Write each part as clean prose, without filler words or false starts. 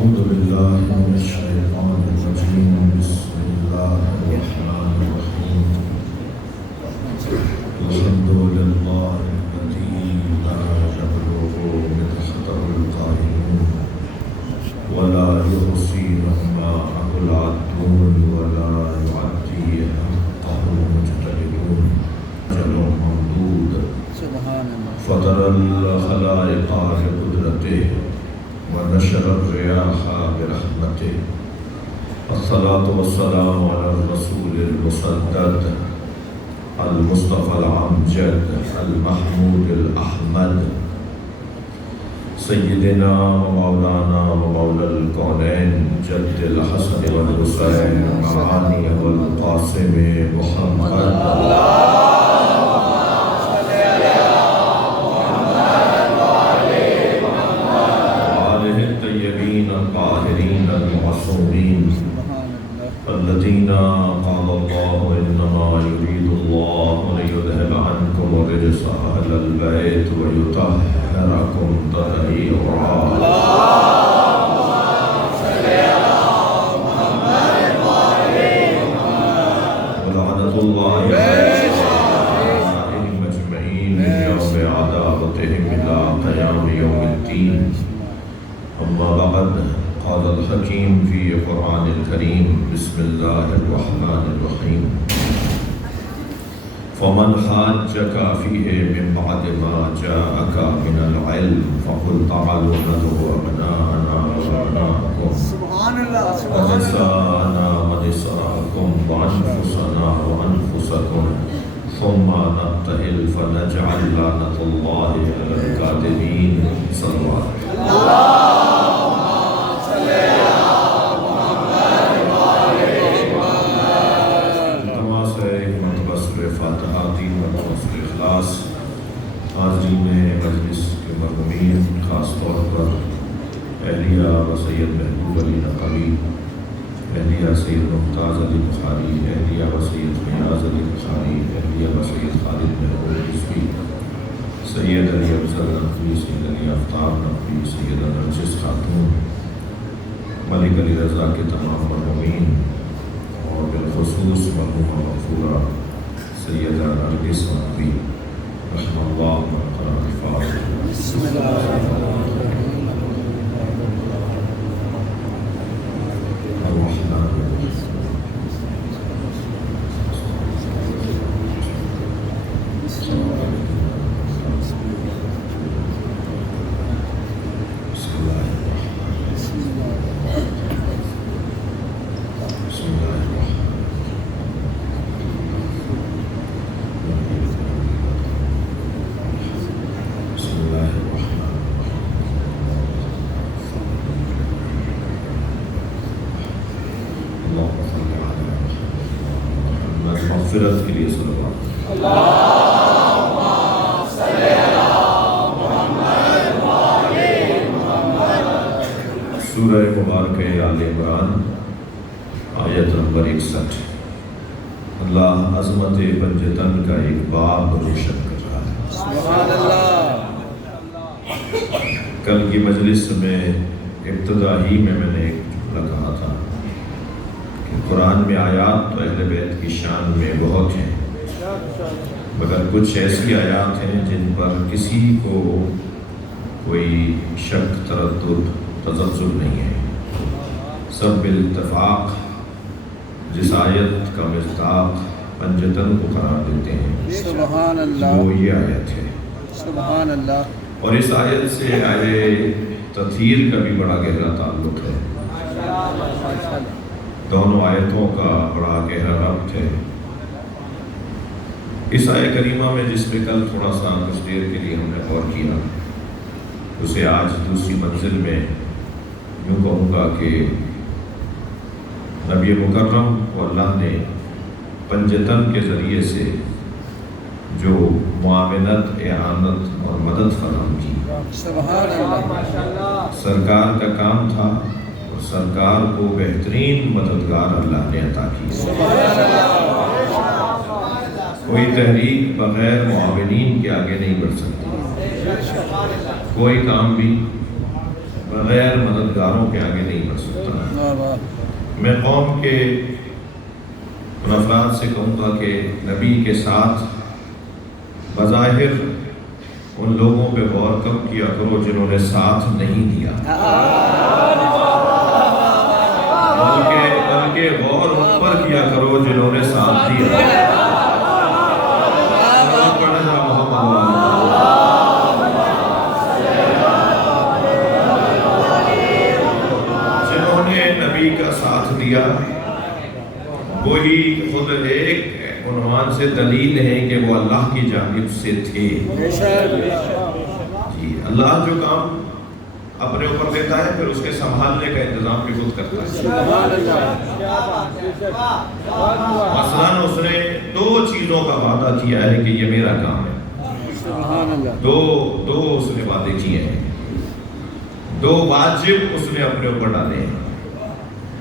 أعوذ بالله من الشيطان الرجيم بسم الله الرحمن الرحيم الحمد لله الذي لا يبلغ مدحته القائلون ولا يحصي نعماءه العادون ولا يعدي حقه المجتهدون أجل ممدود فطر الخلائق بقدرته ونشر الرياح برحمته الصلاة والسلام على الرسول المسدد المصطفى الأمجد المحمود الأحمد سيدنا ومولانا ومولى الكونين جد الحسن والحسين معاني والقاسم محمد الطاهرين المعصومين الذين قال الله إنما يريد الله ليذهب عنكم الرجس أهل البيت ويطهركم تطهيرا ولعنة الله عليهم أجمعين من يوم عداوتهم إلى قيام يوم الدين أما بعد قال الحكيم في قرآن الكريم بسم الله الرحمن الرحيم فمن حاجك فيه من بعد ما جاءك من العلم فقل تعالوا ندعو أبناءنا وأبناءكم ونساءنا ونساءكم وأنفسنا وأنفسكم ثم نبتهل فنجعل لعنة الله على الكاذبين صلوات حاضرین مجلس کے مرحومین خاص طور پر اہلیہ و سید محبوب علی نقوی، اہلیہ سید ممتاز علی بخاری، اہلیہ و سید فیاض علی بخاری، اہلیہ و سید خالد محبوب رضوی، سید علی افضل نقوی، سید علی آفتاب نقوی، سید نرجس خاتون، ملک علی رضا کے تمام مرحومین اور بالخصوص مرحومہ مغفورہ سیدہ نرگس نقوی رحم اللہ وقرآن الفاتحہ. بسم اللہ الرحمن مغفرت کے لیے صلوات. اللہم صلی علی محمد وعلی محمد. سورہ مبارکہ آل عمران آیت نمبر 61. اللہ عظمت پنجتن کا ایک باب روشن کر رہا ہے. سبحان اللہ. کل کی مجلس میں ابتدا ہی میں نے ایک جملہ کہا تھا، قرآن میں آیات تو اہل بیت کی شان میں بہت ہیں، مگر کچھ ایسی آیات ہیں جن پر کسی کو کوئی شک، تردد، تذبذب نہیں ہے. سب بالاتفاق جس آیت کا مصداق پنجتن کو قرار دیتے ہیں سبحان اللہ وہ یہ آیت ہے. سبحان اللہ. اور اس آیت سے آیت تطہیر کا بھی بڑا گہرا تعلق ہے. دونوں آیتوں کا بڑا گہرا ربط ہے. اس آیت کریمہ میں جس پہ کل تھوڑا سا کچھ دیر کے لیے ہم نے غور کیا، اسے آج دوسری منزل میں یوں کہوں گا کہ نبی مکرم کو اللہ نے پنجتن کے ذریعے سے جو معاونت، اعانت اور مدد فراہم کی، سبحان اللہ، سرکار کا کام تھا اور سرکار کو بہترین مددگار اللہ نے عطا کی. کوئی تحریک بغیر معاونین کے آگے نہیں بڑھ سکتی. کوئی کام بھی بغیر مددگاروں کے آگے نہیں بڑھ سکتا۔ میں قوم کے ان افراد سے کہوں گا کہ نبی کے ساتھ بظاہر ان لوگوں پہ غور کم کیا کرو جنہوں نے ساتھ نہیں دیا، بلکہ غور ان پر کیا کرو جنہوں نے ساتھ دیا۔ جنہوں نے نبی کا ساتھ دیا وہی خود ایک عنوان سے دلیل ہے کہ وہ اللہ کی جانب سے تھے۔ جی، اللہ جو کام اپنے اوپر دیتا ہے پھر اس کے سنبھالنے کا انتظام بھی خود کرتا ہے۔ مثلاً اس نے 2 چیزوں کا وعدہ کیا ہے کہ یہ میرا کام ہے، دو اس نے وعدے کیے ہیں، 2 واجب اس نے اپنے اوپر ڈالے ہیں۔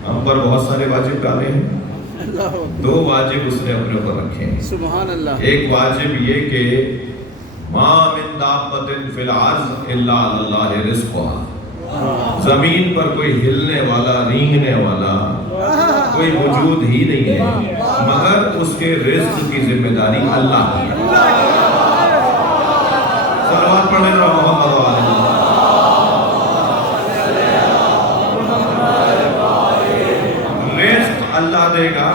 ہم پر بہت سارے واجب ڈالے ہیں، 2 واجب اس نے اپنے اوپر رکھے ہیں۔ سبحان اللہ۔ ایک واجب یہ کہ ما من دابۃ فی الارض الا علی اللہ رزقها، زمین پر کوئی ہلنے والا رینگنے والا کوئی موجود ہی نہیں ہے مگر اس کے رزق کی ذمہ داری اللہ کی ہے۔ صلوات پڑھیں محمد علیہ وسلم۔ رزق اللہ دے گا،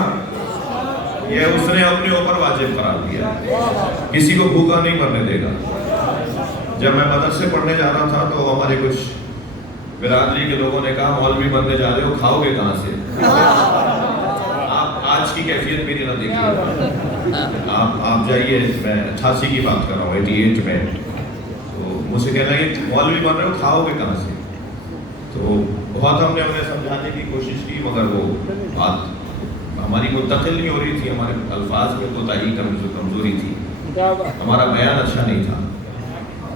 یہ اس نے اپنے اوپر واجب قرار دیا، کسی کو بھوکا نہیں مرنے دے گا۔ جب میں مدرسے پڑھنے جا رہا تھا تو ہمارے کچھ برادری کے لوگوں نے کہا مولوی بننے جا رہے ہو، کھاؤ گے کہاں سے؟ آپ آج کی کیفیت میری نہ دیکھیے، آپ جائیے، میں 88 کی بات کر رہا ہوں، 88 میں، تو مجھ سے کہنا ہے مولوی بن رہے ہو، کھاؤ گے کہاں سے؟ تو بہت ہم نے انہیں سمجھانے کی کوشش کی مگر وہ بات ہماری منتقل نہیں ہو رہی تھی، ہمارے الفاظ میں کوتاہی کمزوری تھی، ہمارا بیان اچھا نہیں تھا۔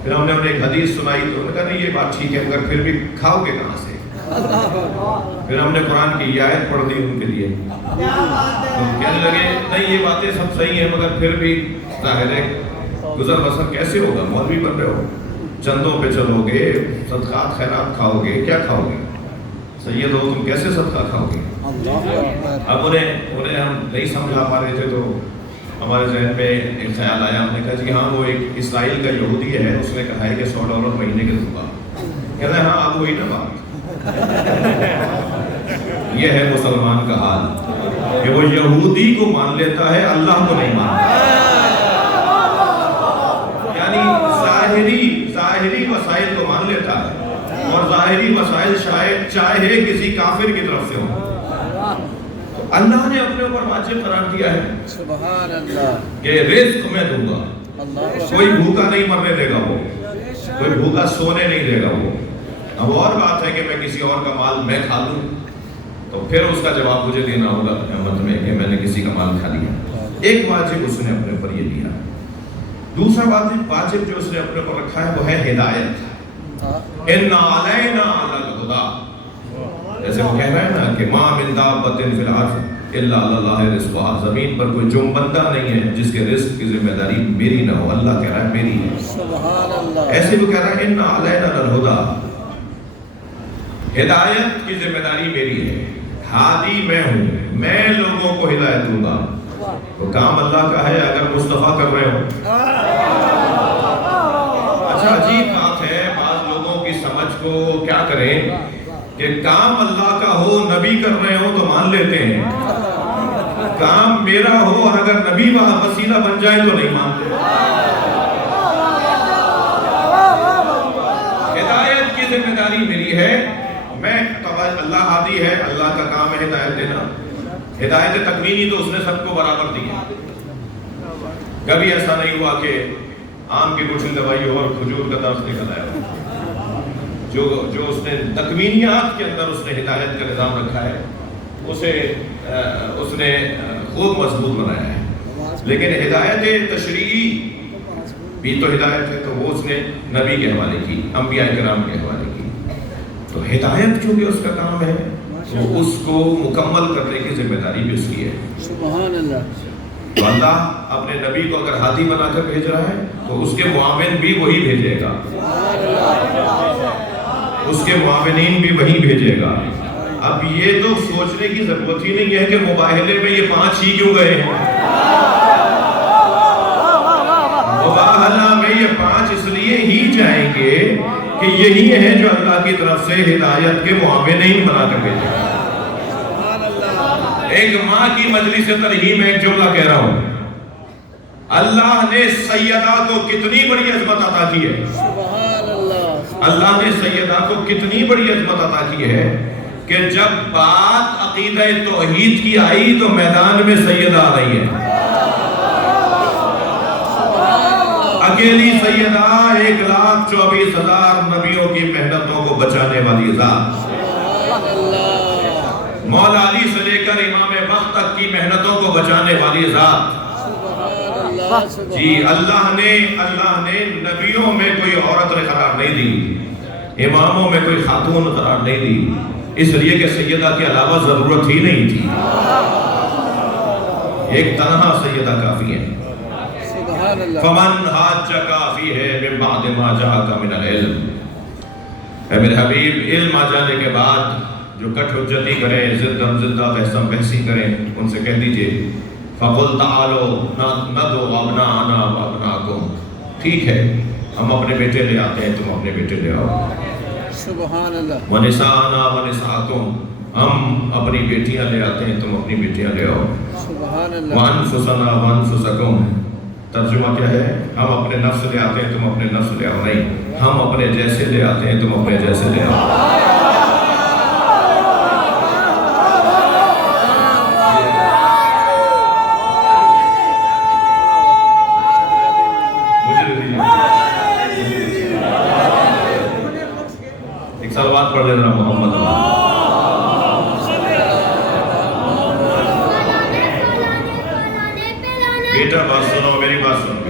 پھر ہم نے انہیں ایک حدیث سنائی تو انہوں نے کہا نہیں یہ بات ٹھیک ہے مگر پھر بھی کھاؤ گے کہاں سے؟ پھر ہم نے قرآن کی یہ آیت پڑھ دی ان کے لیے، تو کہنے لگے نہیں یہ باتیں سب صحیح ہیں مگر پھر بھی ظاہر ہے گزر بسر کیسے ہوگا؟ مولوی بن رہے ہو، چندوں پہ چلو گے، صدقات خیرات کھاؤ گے، کیا کھاؤ گے؟ سید ہو تم کیسے صدقہ کھاؤ گے؟ اب انہیں ہم نہیں سمجھا پا رہے تھے تو ہمارے ذہن میں ایک خیال آیا، ہم نے کہا جی ہاں وہ ایک اسرائیل کا یہودی ہے، اس نے کہا ہے کہ $100 مہینے کے دوں گا۔ کہتا ہے ہاں اب وہی نا بات، یہ ہے مسلمان کا حال کہ وہ یہودی کو مان لیتا ہے، اللہ کو نہیں مانتا، یعنی ظاہری وسائل کو مان لیتا ہے اور ظاہری وسائل شاید چاہے کسی کافر کی طرف سے ہوں۔ اللہ نے اپنے اوپر واجب قرار دیا ہے سبحان اللہ کہ رزق میں دوں گا، کوئی بھوکا نہیں مرنے دے گا، وہ کوئی بھوکا سونے نہیں دے گا۔ وہ اب اور بات ہے کہ میں کسی اور کا مال میں کھا لوں تو پھر اس کا جواب مجھے دینا ہوگا قیامت میں کہ میں نے کسی کا مال کھا لیا۔ ایک واجب اس نے اپنے اوپر یہ لیا۔ دوسرا واجب جو اس نے اپنے اوپر رکھا ہے وہ ہے ہدایت۔ اِنَّ عَلَيْنَا لَلْهُدَىٰ، جیسے وہ کہہ رہا ہے نا کہ مَا مِن دَابَّةٍ فِي الْأَرْضِ إِلَّا عَلَى اللَّهِ رِزْقُهَا، زمین پر کوئی جنبندہ نہیں ہے جس کے رزق کی ذمہ داری میری نہ ہو، اللہ کہہ رہا ہے میری ہے۔ سبحان اللہ۔ ایسے وہ کہہ رہا ہے اِنَّ عَلَيْنَا لَلْهُدَىٰ، ہدایت کی ذمہ داری میری ہے، ہادی میں ہوں، میں لوگوں کو ہدایت دوں گا۔ تو کام اللہ کا ہے اگر مصطفیٰ کر رہے ہو۔ اچھا عجیب بات ہے، بعض لوگوں کی سمجھ کو کیا کریں کہ کام اللہ کا ہو، نبی کر رہے ہو تو مان لیتے ہیں، کام میرا ہو اور اگر نبی وہاں وسیلہ بن جائے تو نہیں مانتے۔ ہدایت کی ذمہ داری میری ہے، میں اللہ ہادی ہے، اللہ کا کام ہے ہدایت دینا۔ ہدایت تکوینی تو اس نے سب کو برابر دی ہے، کبھی ایسا نہیں ہوا کہ آم کی گٹھلی دوائی اور کھجور کا درس نکل آیا۔ جو اس نے تکوینیات کے اندر اس نے ہدایت کا نظام رکھا ہے اس نے خوب مضبوط بنایا ہے، لیکن ہدایت تشریعی بھی تو ہدایت ہے تو وہ اس نے نبی کے حوالے کی، انبیاء کرام کے حوالے کی۔ تو ہدایت کیونکہ اس کا کام ہے تو اس کو مکمل کرنے کی ذمہ داری بھی اس کی ہے۔ سبحان اللہ۔ تو اللہ اپنے نبی کو اگر ہادی بنا کر بھیج رہا ہے تو اس کے معاون بھی وہی بھیجے گا، اس کے معاونین بھی وہی بھیجے گا۔ اب یہ تو سوچنے کی ضرورت ہی نہیں ہے کہ مباہلے میں یہ 5 ہی کیوں گئے ہیں۔ مباہلہ میں یہ 5 اس لیے ہی جائیں گے کہ یہی ہیں جو اللہ کی طرف سے ہدایت کے معاونین بنا کر بھیجے گا۔ ایک ماں کی مجلس ترحیم میں ایک جملہ کہہ رہا ہوں، اللہ نے سیدہ کو کتنی بڑی عظمت عطا کی ہے، اللہ نے سیدہ کو کتنی بڑی عظمت عطا کی ہے کہ جب بات عقیدہ توحید کی آئی تو میدان میں سیدہ آ رہی ہے۔ اکیلی سیدہ 1,24,000 نبیوں کی محنتوں کو بچانے والی ذات، مولا علی سے لے کر امام وقت تک کی محنتوں کو بچانے والی ذات۔ جی اللہ نے نبیوں میں کوئی عورت قرار نہیں دی، اماموں میں کوئی خاتون قرار نہیں دی، اس لیے کہ سیدہ کے علاوہ ضرورت ہی نہیں تھی، ایک تنہا سیدہ کافی ہے۔ فمن حاجک فیہ من بعد ما جاءک من العلم، اے میرے حبیب علم آ جانے کے بعد جو کٹ حجتی کریں، زدہ بحثم بحثی کریں، ان سے کہہ دیجئے فَقُلْ تَعَالُوا نَدْعُوا أَبْنَاءَنَا وَأَبْنَاءَكُمْ، ٹھیک ہے ہم اپنے بیٹے لے آتے ہیں، تم اپنے بیٹے لے آؤ۔ سبحان اللہ۔ وَنِسَاءَنَا وَنِسَاءَكُمْ، ہم اپنی بیٹیاں لے آتے ہیں، تم اپنی بیٹیاں لے آؤ۔ سبحان اللہ۔ وَأَنفُسَنَا وَأَنفُسَكُمْ، ترجمہ کیا ہے؟ ہم اپنے نفس لے آتے ہیں، تم اپنے نفس لے آؤ، نہیں ہم اپنے جیسے لے آتے ہیں، تم اپنے جیسے لے آؤ۔ ایک صلوات پڑھ لینا محمد۔ بیٹا بات سنو، میری بات سنو،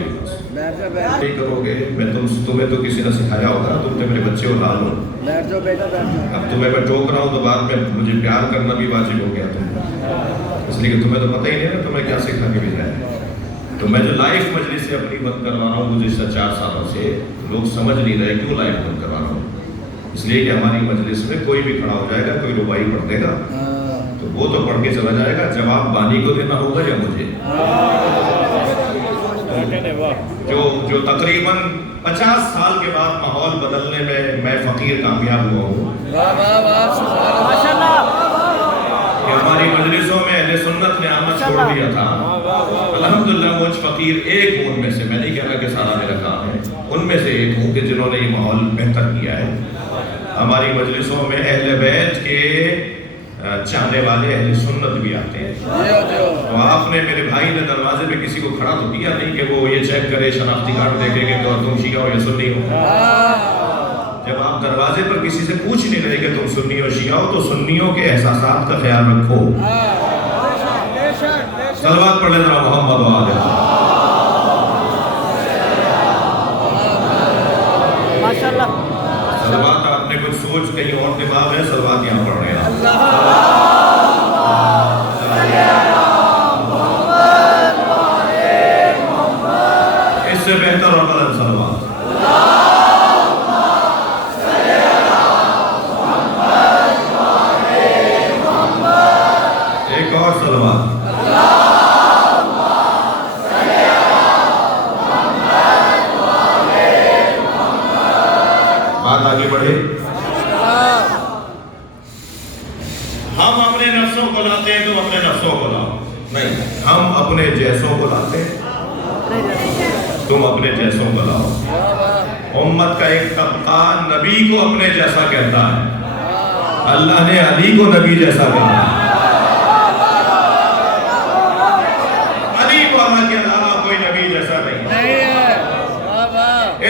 نہیں کرو گے میں تمہیں تو کسی نے سکھایا ہوگا، تم تو میرے بچے اولاد ہو، اب تمہیں میں ٹوک رہا ہوں تو بعد میں مجھے پیار کرنا بھی واجب ہو گیا تم، اس لیے کہ تمہیں تو پتہ ہی نہیں نا تمہیں کیا سکھا کے بھیجا ہے۔ تو میں جو لائف مجلس سے اپنی بند کروا رہا ہوں گزشتہ 4 سالوں سے، لوگ سمجھ نہیں رہے کیوں لائف بند کروا رہا ہوں، اس لیے کہ ہماری مجلس میں کوئی بھی کھڑا ہو جائے گا، کوئی ربائی پڑھ دے گا تو وہ تو پڑھ کے چلا جائے گا، جواب بانی کو دینا ہوگا یا مجھے، جو تقریباً 50 سال کے بعد ماحول بدلنے میں فقیر کامیاب ہوا ہوں کہ ہماری مجلسوں میں اہل سنت نے آمد چھوڑ دیا تھا۔ الحمدللہ مجھ فقیر ایک ہوں ان میں سے، میں نہیں کہہ رہا کہ سارا میرا کام ہے، ان میں سے ایک ہوں کہ جنہوں نے یہ ماحول بہتر کیا ہے۔ ہماری مجلسوں میں اہل بیت کے چاہنے والے اہل سنت بھی آتے ہیں، تو آپ نے میرے بھائی نے دروازے پہ کسی کو کھڑا تو کیا نہیں کہ وہ یہ چیک کرے، شناختی کارڈ دیکھیں گے تو تم شیعہ ہو یا سنی ہو۔ جب آپ دروازے پر کسی سے پوچھ نہیں رہے کہ تم سنی ہو شیعہ ہو تو سنیوں کے احساسات کا خیال رکھو۔ صلوات پڑھ لینا محمد و آلہ۔ صلوات آپ نے کچھ سوچ کہیں اور دماغ ہے، صلوات یہاں پڑھ رہے ہیں۔ اس سے بہتر اور بلند صلوات۔ ایک اور صلوات۔ بات آگے بڑھے، ہم اپنے نفسوں کو لاتے ہیں، تم اپنے نفسوں کو لاؤ، نہیں ہم اپنے جیسوں کو لاتے ہیں، تم اپنے جیسوں کو لاؤ۔ امت کا ایک طبقہ نبی کو اپنے جیسا کہتا ہے، اللہ نے علی کو نبی جیسا کہا ہے، علی کو اللہ کے علاوہ کوئی نبی جیسا نہیں ہے۔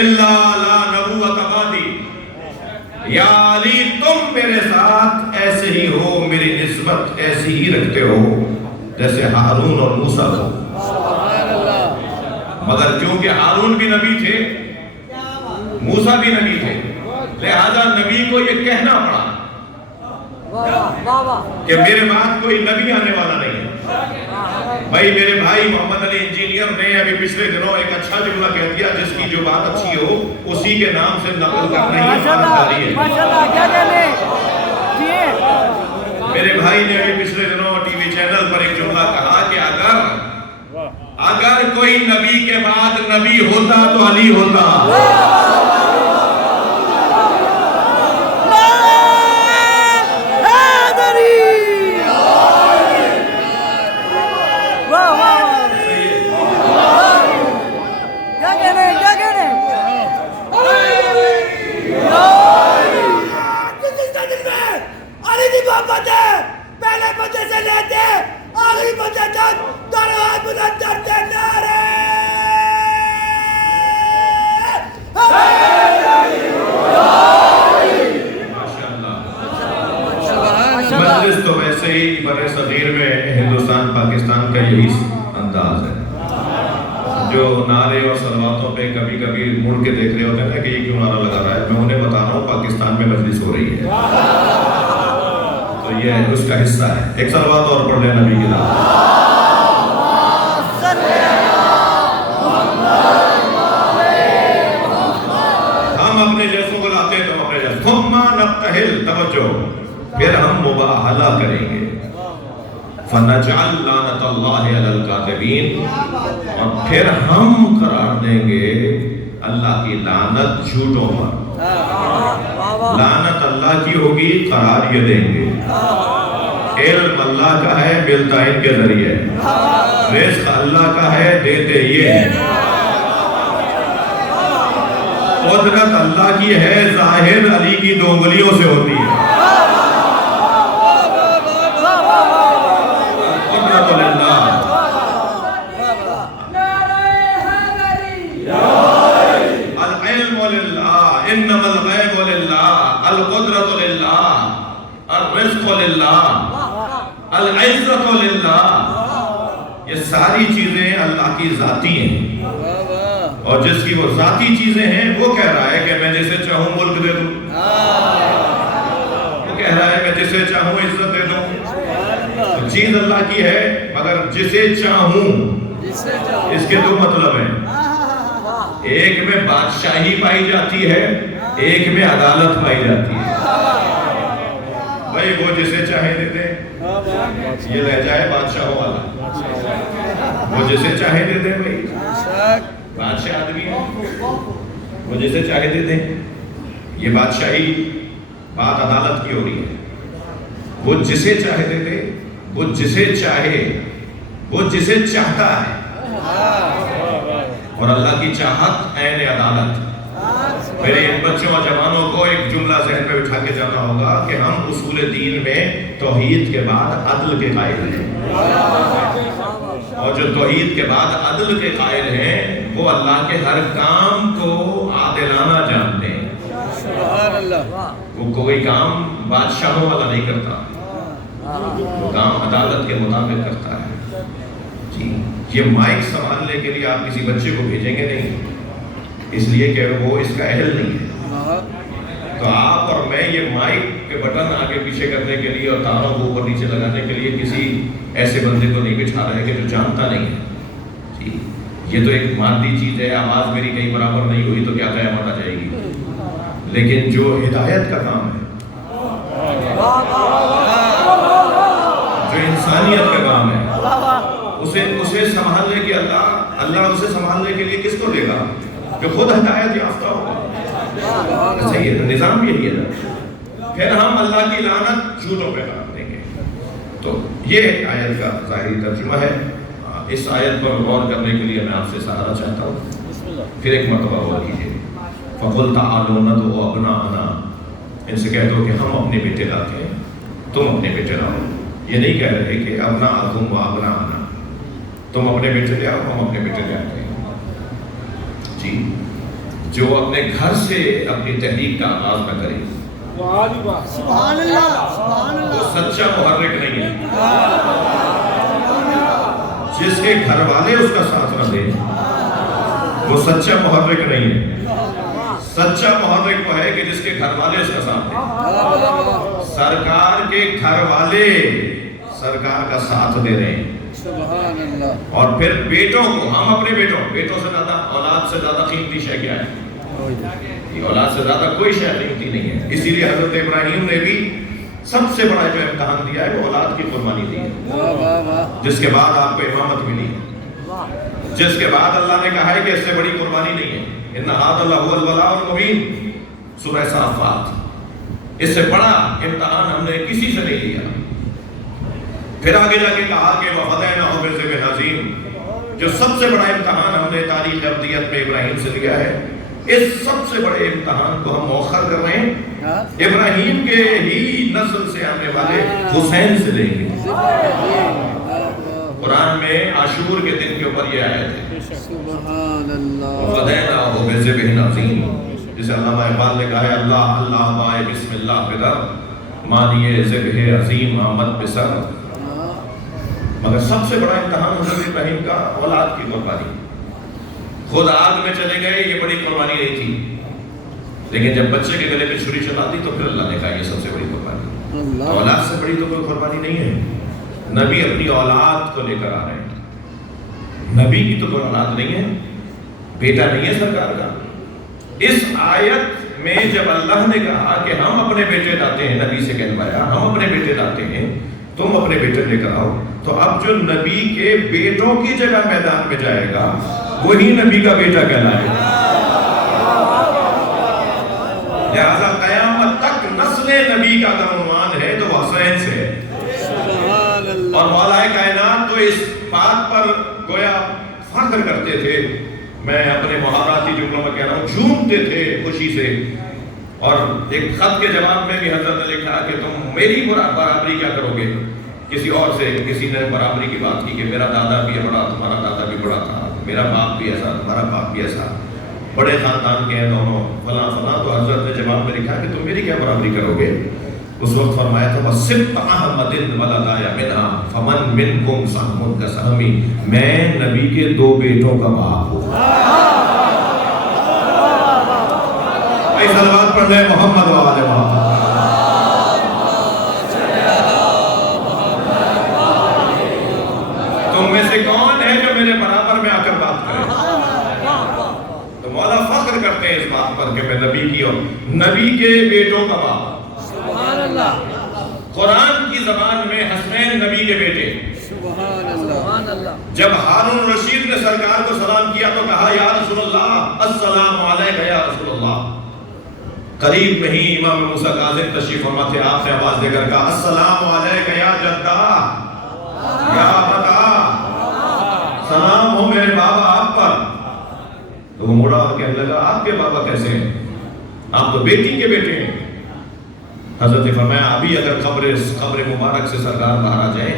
اللہ لا نبوت بعدی، یا علی تم میرے ساتھ ایسے ہی ہو، میری نسبت ایسی ہی رکھتے ہو جیسے ہارون اور موسیٰ کو، مگر کیونکہ ہارون بھی نبی تھے، موسیٰ بھی نبی تھے، لہذا نبی کو یہ کہنا پڑا کہ میرے بعد کوئی نبی آنے والا نہیں ہے۔ بھائی میرے بھائی محمد علی انجینئر نے ابھی پچھلے دنوں ایک اچھا جملہ کہہ دیا، جس کی جو بات اچھی ہو اسی کے نام سے نقل کرنا ہی ایمانداری ہے۔ ماشاءاللہ کیا کہنے میرے بھائی نے ابھی پچھلے دنوں ٹی وی چینل پر ایک جملہ کہا کہ اگر کوئی نبی کے بعد نبی ہوتا تو علی ہوتا۔ پہلے بچے سے لیتے آخری بچے تک درہا بلند کرتے نعرے مجلس تو ویسے ہی بر صغیر میں ہندوستان پاکستان کا یہی انداز ہے، جو نعرے اور صلواتوں پہ کبھی کبھی مڑ کے دیکھ رہے ہوتے ہیں کہ یہ کیوں نعرہ لگا رہا ہے، میں انہیں بتا رہا ہوں پاکستان میں مجلس ہو رہی ہے، تو یہ اس کا حصہ ہے۔ ایک صلوات اور پڑھ لیں نبی کی نام۔ ہم اپنے جیسوں کو لاتے ہیں، تم اپنے جیسوں، ثم نبتہل، توجہ، پھر ہم مباہلہ کریں گے، فنجعل لعنت اللہ علی الکاذبین، اور پھر ہم قرار دیں گے اللہ کی لعنت جھوٹوں پر۔ لعنت اللہ کی ہوگی، قرار یہ دیں گے۔ علم اللہ کا ہے بالتعین کے ذریعے، رزق اللہ کا ہے دیتے یہ ہیں، قدرت اللہ کی ہے ظاہر علی کی دو انگلیوں سے ہوتی ہے۔ قدرت للہ، العلم للہ، انما الغیب للہ، القدرت للہ، الرزق للہ، العزت للہ، یہ ساری چیزیں اللہ کی ذاتی ہیں، اور جس کی وہ ذاتی چیزیں ہیں وہ کہہ رہا ہے کہ میں جسے چاہوں ملک دے دوں، وہ کہہ رہا ہے کہ جسے چاہوں عزت دے دوں، چیز اللہ کی ہے مگر جسے چاہوں، اس کے دو مطلب ہیں، ایک میں بادشاہی پائی جاتی ہے، ایک میں عدالت پائی جاتی ہے۔ بھائی وہ جسے چاہے دے دیں، یہ لہجہ ہے بادشاہوں والا، وہ جسے چاہے دے دیں، بھائی بادشاہ آدمی ہے، وہ جسے چاہے دے دیں، یہ بادشاہی بات عدالت کی ہو رہی ہے، وہ جسے چاہے دے دے، وہ جسے چاہے، وہ جسے چاہتا ہے، اور اللہ کی چاہت عین عدالت۔ میرے ان بچوں اور جوانوں کو ایک جملہ ذہن میں بٹھا کے جانا ہوگا کہ ہم اصول دین میں توحید کے بعد عدل کے قائل ہیں، اور جو توحید کے بعد عدل کے قائل ہیں وہ اللہ کے ہر کام کو عادلانہ جانتے ہیں۔ سبحان اللہ، وہ کوئی کام بادشاہوں والا نہیں کرتا، وہ کام عدالت کے مطابق کرتا ہے۔ جی یہ مائک سنبھالنے کے لیے آپ کسی بچے کو بھیجیں گے نہیں، اس لیے کہ وہ اس کا اہل نہیں ہے، تو آپ اور میں یہ مائک کے بٹن آگے پیچھے کرنے کے لیے اور تاروں کو اوپر نیچے لگانے کے لیے کسی ایسے بندے کو نہیں بٹھا رہے کہ جو جانتا نہیں ہے۔ جی یہ تو ایک مادی چیز ہے، آواز میری کہیں برابر نہیں ہوئی تو کیا قیامت آ جائے گی، لیکن جو ہدایت کا کام ہے، جو انسانیت کا کام ہے، اسے سنبھالنے کے اللہ اسے سنبھالنے کے لیے کس کو دے گا؟ جو خود ہدایت یافتہ ہوگا۔ صحیح ہے، نظام یہی ہے۔ پھر ہم اللہ کی لعنت جھوٹوں پہ قرار دیں گے۔ تو یہ آیت کا ظاہری ترجمہ ہے۔ اس آیت پر غور کرنے کے لیے میں آپ سے سہارا چاہتا ہوں، پھر ایک مرتبہ غور کیجیے۔ فَقُلْ تَعَالُوا نَدْعُ أَبْنَاءَنَا، ان سے کہہ دو کہ ہم اپنے بیٹے لاتے ہیں، تم اپنے بیٹے لاؤ۔ یہ نہیں کہہ رہے کہ أَبْنَاءَكُمْ وَأَبْنَاءَنَا، تم اپنے بیٹے لے آؤ، ہم اپنے بیٹے لے آتے ہیں۔ جی جو اپنے گھر سے اپنی تحریک کا آغاز نہ کرے، سبحان اللہ، سبحان وہ اللہ، سچا محرک نہیں ہے۔ جس کے گھر والے اس کا ساتھ نہ دیں وہ سچا محرک نہیں ہے۔ سچا محرک وہ ہے کہ جس کے گھر والے اس کا ساتھ دیں۔ سرکار کے گھر والے سرکار کا ساتھ دے رہے ہیں، اور پھر بیٹوں کو، ہم اپنے بیٹوں سے زیادہ، اولاد سے زیادہ قیمتی شے کیا ہے؟ یہ اولاد سے زیادہ کوئی شے قیمتی نہیں ہے. اسی لیے حضرت ابراہیم نے بھی سب سے بڑا جو امتحان دیا ہے وہ اولاد کی قربانی دی ہے، جس کے بعد آپ کو امامت ملی ہے، جس کے بعد اللہ نے کہا ہے کہ اس سے بڑی قربانی نہیں ہے. ان ھذا لھو البلاء المبین، سورہ صافات. اس سے بڑا امتحان ہم نے کسی سے نہیں لیا. پھر آگے جا کے کہا کہ وَفَدَيْنَاهُ بِذِبْحٍ عَظِيمٍ، جو سب سے بڑا امتحان ہم نے تاریخ ابدیت میں ابراہیم سے لیا ہے. اس سب سے بڑے امتحان کو ہم مؤخر کر رہے ہیں، ابراہیم کے ہی نسل سے آنے والے حسین سے لیں گے. قرآن میں عاشور کے دن کے اوپر یہ آیت ہے، وَفَدَيْنَاهُ بِذِبْحٍ عَظِيمٍ، جسے علامہ اقبال نے کہا ہے اللہ اللہ بائے بسم اللہ پدر، مانیے ذبح عظیم آمد بسر. مگر سب سے بڑا امتحان حضرت ابراہیم کا اولاد کی قربانی. خود آگ میں چلے گئے، یہ بڑی قربانی نہیں تھی، لیکن جب بچے کے گلے میں چھری چلا دی تو پھر اللہ نے کہا یہ سب سے بڑی قربانی. اولاد سے بڑی تو کوئی قربانی نہیں ہے. نبی اپنی اولاد کو لے کر آ رہے ہیں. نبی کی تو کوئی اولاد نہیں ہے، بیٹا نہیں ہے سرکار کا. اس آیت میں جب اللہ نے کہا کہ ہم اپنے بیٹے لاتے ہیں، نبی سے کہلوایا ہم اپنے بیٹے لاتے ہیں، تم اپنے بیٹے لے کر آؤ، تو اب جو نبی کے بیٹوں کی جگہ میدان میں جائے گا وہی نبی کا بیٹا کہلائے گا. لہذا قیامت تک نسل نبی کا اگر عنوان ہے تو وہ حسین سے ہے. اور مولا کائنات تو اس بات پر گویا فخر کرتے تھے، میں اپنے محاوراتی جملوں میں کہہ رہا ہوں، جھومتے تھے خوشی سے. اور ایک خط کے جواب میں بھی حضرت نے لکھا کہ تم میری برابری کیا کرو گے. کسی اور سے کسی نے برابری کی بات کی کہ میرا دادا بھی بڑا، تمہارا دادا بھی بڑا تھا، میرا باپ بھی ایسا، تمہارا باپ بھی ایسا، بڑے خاندان کے ہیں دونوں، فلاں فلاں. تو حضرت نے جواب میں لکھا کہ تم میری کیا برابری کرو گے. اس وقت فرمایا تھا وَسِبْطَ أَحْمَدٍ وَلَدَيَ مِنْهَا فَمَنْ مِنْكُمْ سَهْمٌ كَسَهْمِي، میں نبی کے 2 بیٹوں کا باپ ہوں. صلوات پڑھ لیں محمد و آل محمد. تم میں سے کون ہے جو میرے برابر میں آ کر بات کرے؟ تو مولا فخر کرتے ہیں اس بات پر کہ میں نبی کی اور نبی کے بیٹوں کا باپ. قرآن کی زبان میں حسنین نبی کے بیٹے. جب ہارون رشید نے سرکار کو سلام کیا تو کہا یا رسول اللہ السلام علیک یا رسول اللہ. قریب میں ہی امام موسیٰ کاظم تشریف فرما تھے، آپ نے آواز دے کر کہا السلام علیک یا جدہ یا ابتا، سلام ہو میرے بابا آپ پر. تو وہ مڑا اور کہنے لگا آپ کے بابا کیسے ہیں؟ آپ تو بیٹی کے بیٹے ہیں. حضرت نے فرمایا ابھی اگر قبر مبارک سے سرکار باہر آ جائیں